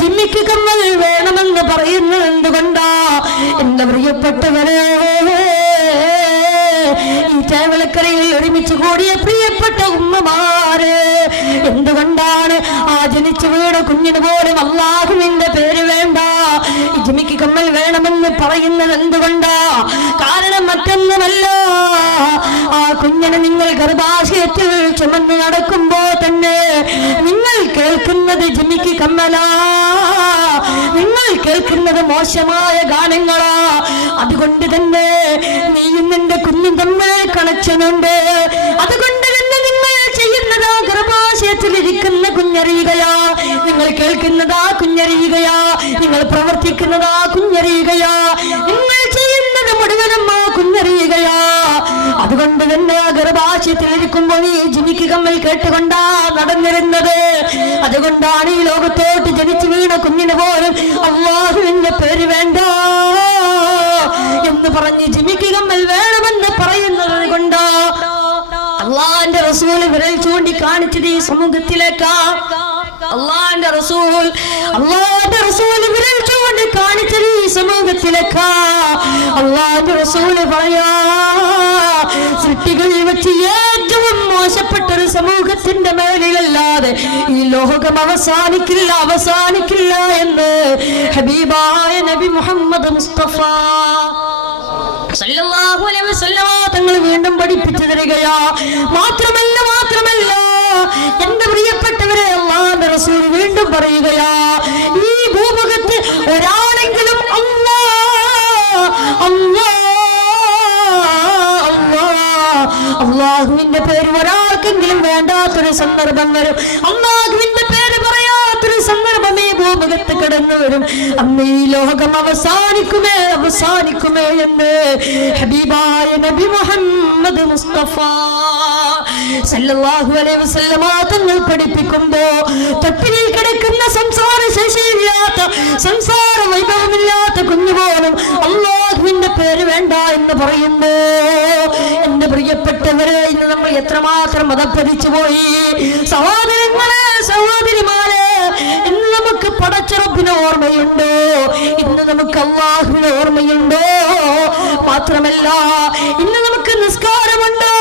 ജിമ്മിക്ക് കമ്മൽ വേണമെന്ന് പറയുന്നത് എന്തുകൊണ്ടാ? എന്റെ പ്രിയപ്പെട്ടവരെ, ഈ ചേവലക്കരയിൽ ഒരുമിച്ച് കൂടിയ പ്രിയപ്പെട്ട ഉമ്മമാര്, എന്തുകൊണ്ടാണ് ആ ജനിച്ചു വീണ കുഞ്ഞിന് പോലും അല്ലാഹുവിന്റെ പേര് വേണ്ട, ജിമിക്ക് കമ്മൽ വേണമെന്ന് പറയുന്നത് എന്തുകൊണ്ടാ? കാരണം മറ്റൊന്നുമല്ല, ആ കുഞ്ഞിനെ നിങ്ങൾ ഗർഭാശയത്തിൽ ചുമന്ന് നടക്കുമ്പോ തന്നെ നിങ്ങൾ കേൾക്കുന്നത് ജിമിക്ക് കമ്മലാ, നിങ്ങൾ കേൾക്കുന്നത് മോശമായ ഗാനങ്ങളാ. അതുകൊണ്ട് തന്നെ നീയും നിന്റെ കുഞ്ഞും തമ്മിൽ കണക്ഷനുണ്ട്. അതുകൊണ്ട് തന്നെ നിങ്ങൾ ചെയ്യുന്നതാ ഗർഭാശയത്തിലിരിക്കുന്ന കുഞ്ഞറിയുകയാ, നിങ്ങൾ കേൾക്കുന്നതാ കുഞ്ഞറിയുകയാ, നിങ്ങൾ പ്രവർത്തിക്കുന്നതാ കുഞ്ഞറിയുകയാ, നിങ്ങൾ ചെയ്യുന്നത് മുഴുവനും ആ കുഞ്ഞറിയുകയാ. അതുകൊണ്ട് തന്നെ ഗർഭാശയത്തിലിരിക്കുമ്പോ നീ ജിമിക്ക് കമ്മൽ കേട്ടുകൊണ്ടാ നടന്നിരുന്നത്. അതുകൊണ്ടാണ് ഈ ലോകത്തോട്ട് ജനിച്ചു വീണ കുഞ്ഞിന് പോലും അല്ലാഹുവിന്റെ പേര് വേണ്ട എന്ന് പറഞ്ഞ് ജിമിക്ക് കമ്മൽ വേണമെന്ന് പറയുന്നത് കൊണ്ടാ അള്ളാന്റെ റസൂൽ വിരൽ ചൂണ്ടി കാണിച്ചത് ഈ സമൂഹത്തിലേക്കാ. അള്ളാന്റെ റസൂൽ വിരൽ ചൂണ്ടി കാണിച്ചത് ഈ സമൂഹത്തിലേക്കാ. അള്ളാന്റെ റസൂൽ പറയാ, സൃഷ്ടികളിൽ വെച്ച് ഏറ്റവും മോശപ്പെട്ട ഒരു സമൂഹത്തിന്റെ മേലിലല്ലാതെ ഈ ലോകം അവസാനിക്കില്ല എന്ന് ഹബീബായ നബി മുഹമ്മദ് മുസ്തഫ സല്ലല്ലാഹു അലൈഹി വസല്ലം തങ്ങൾ വീണ്ടും പഠിപ്പിച്ചു തരികയാ. മാത്രമല്ല എന്റെ പ്രിയപ്പെട്ടവരെ, അല്ലാഹുവിന്റെ റസൂൽ വീണ്ടും പറയുകയാ, ഈ ഭൂമുഖത്ത് ഒരാളെങ്കിലും അള്ളാഹുവിന്റെ പേര് ഒരാൾക്കെങ്കിലും വേണ്ടാത്തൊരു സന്ദർഭം വരും, അള്ളാഹുവിന്റെ പേര് പറയാത്തൊരു സന്ദർഭമേ ഭൂമുഖത്ത് കടന്നു വരും. അന്ന് ഈ ലോകം അവസാനിക്കുമേ എന്ന് ഹബീബായ നബി മുഹമ്മദ് മുസ്തഫ സല്ലല്ലാഹു അലൈഹി വസല്ലമ തങ്ങൾ പഠിപ്പിക്കുമ്പോ തട്ടിലിൽ കിടക്കുന്ന സംസാര ശേഷിയില്ലാത്ത സംസാര വൈഭവമില്ലാത്ത കുഞ്ഞുപോലും അള്ളാഹുവിന്റെ പേര് വേണ്ട എന്ന് പറയുമ്പോ എന്റെ പ്രിയപ്പെട്ടവരെ, ഇന്ന് നമ്മൾ എത്രമാത്രം മതപ്പതിച്ചു പോയി. സഹോദരങ്ങളെ, സഹോദരിമാരെ, ഇന്ന് നമുക്ക് പടച്ചറപ്പിന് ഓർമ്മയുണ്ടോ? ഇന്ന് നമുക്ക് അള്ളാഹുവിന് ഓർമ്മയുണ്ടോ? മാത്രമല്ല, ഇന്ന് നമുക്ക് നിസ്കാരമുണ്ടോ?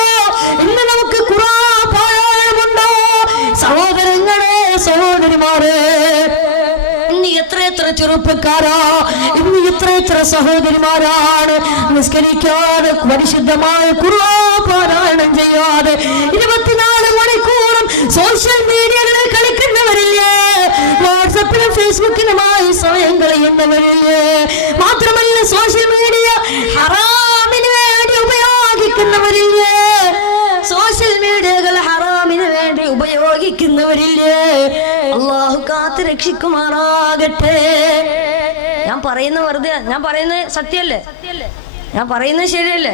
ഇന്ന് നമുക്ക് ഖുർആൻ പാരായണമുണ്ടോ? സഹോദരങ്ങളെ, സഹോദരിമാരെ, ഇന്ന് എത്ര ചെറുപ്പക്കാരാ, ഇന്ന് എത്ര സഹോദരിമാരാണ് നിസ്കരിക്കാതെ പരിശുദ്ധമായ ഖുർആൻ പാരായണം ചെയ്യാതെ 24 മണിക്കൂറും സോഷ്യൽ മീഡിയകളിൽ കളിക്കുന്നവരില്ലേ? വാട്സപ്പിലും ഫേസ്ബുക്കിലുമായി സമയം കളയുന്നവരില്ലേ? മാത്രമല്ല, സോഷ്യൽ മീഡിയ ഹറാമിന് വേണ്ടി ഉപയോഗിക്കുന്നവരില്ലേ? സോഷ്യൽ മീഡിയകൾ ഹറാമിന് വേണ്ടി ഉപയോഗിക്കുന്നവരില്ലേ? അള്ളാഹു കാത്ത് രക്ഷിക്കുമാറാകട്ടെ. ഞാൻ പറയുന്നത് സത്യമല്ലേ? ഞാൻ പറയുന്നത് ശരിയല്ലേ?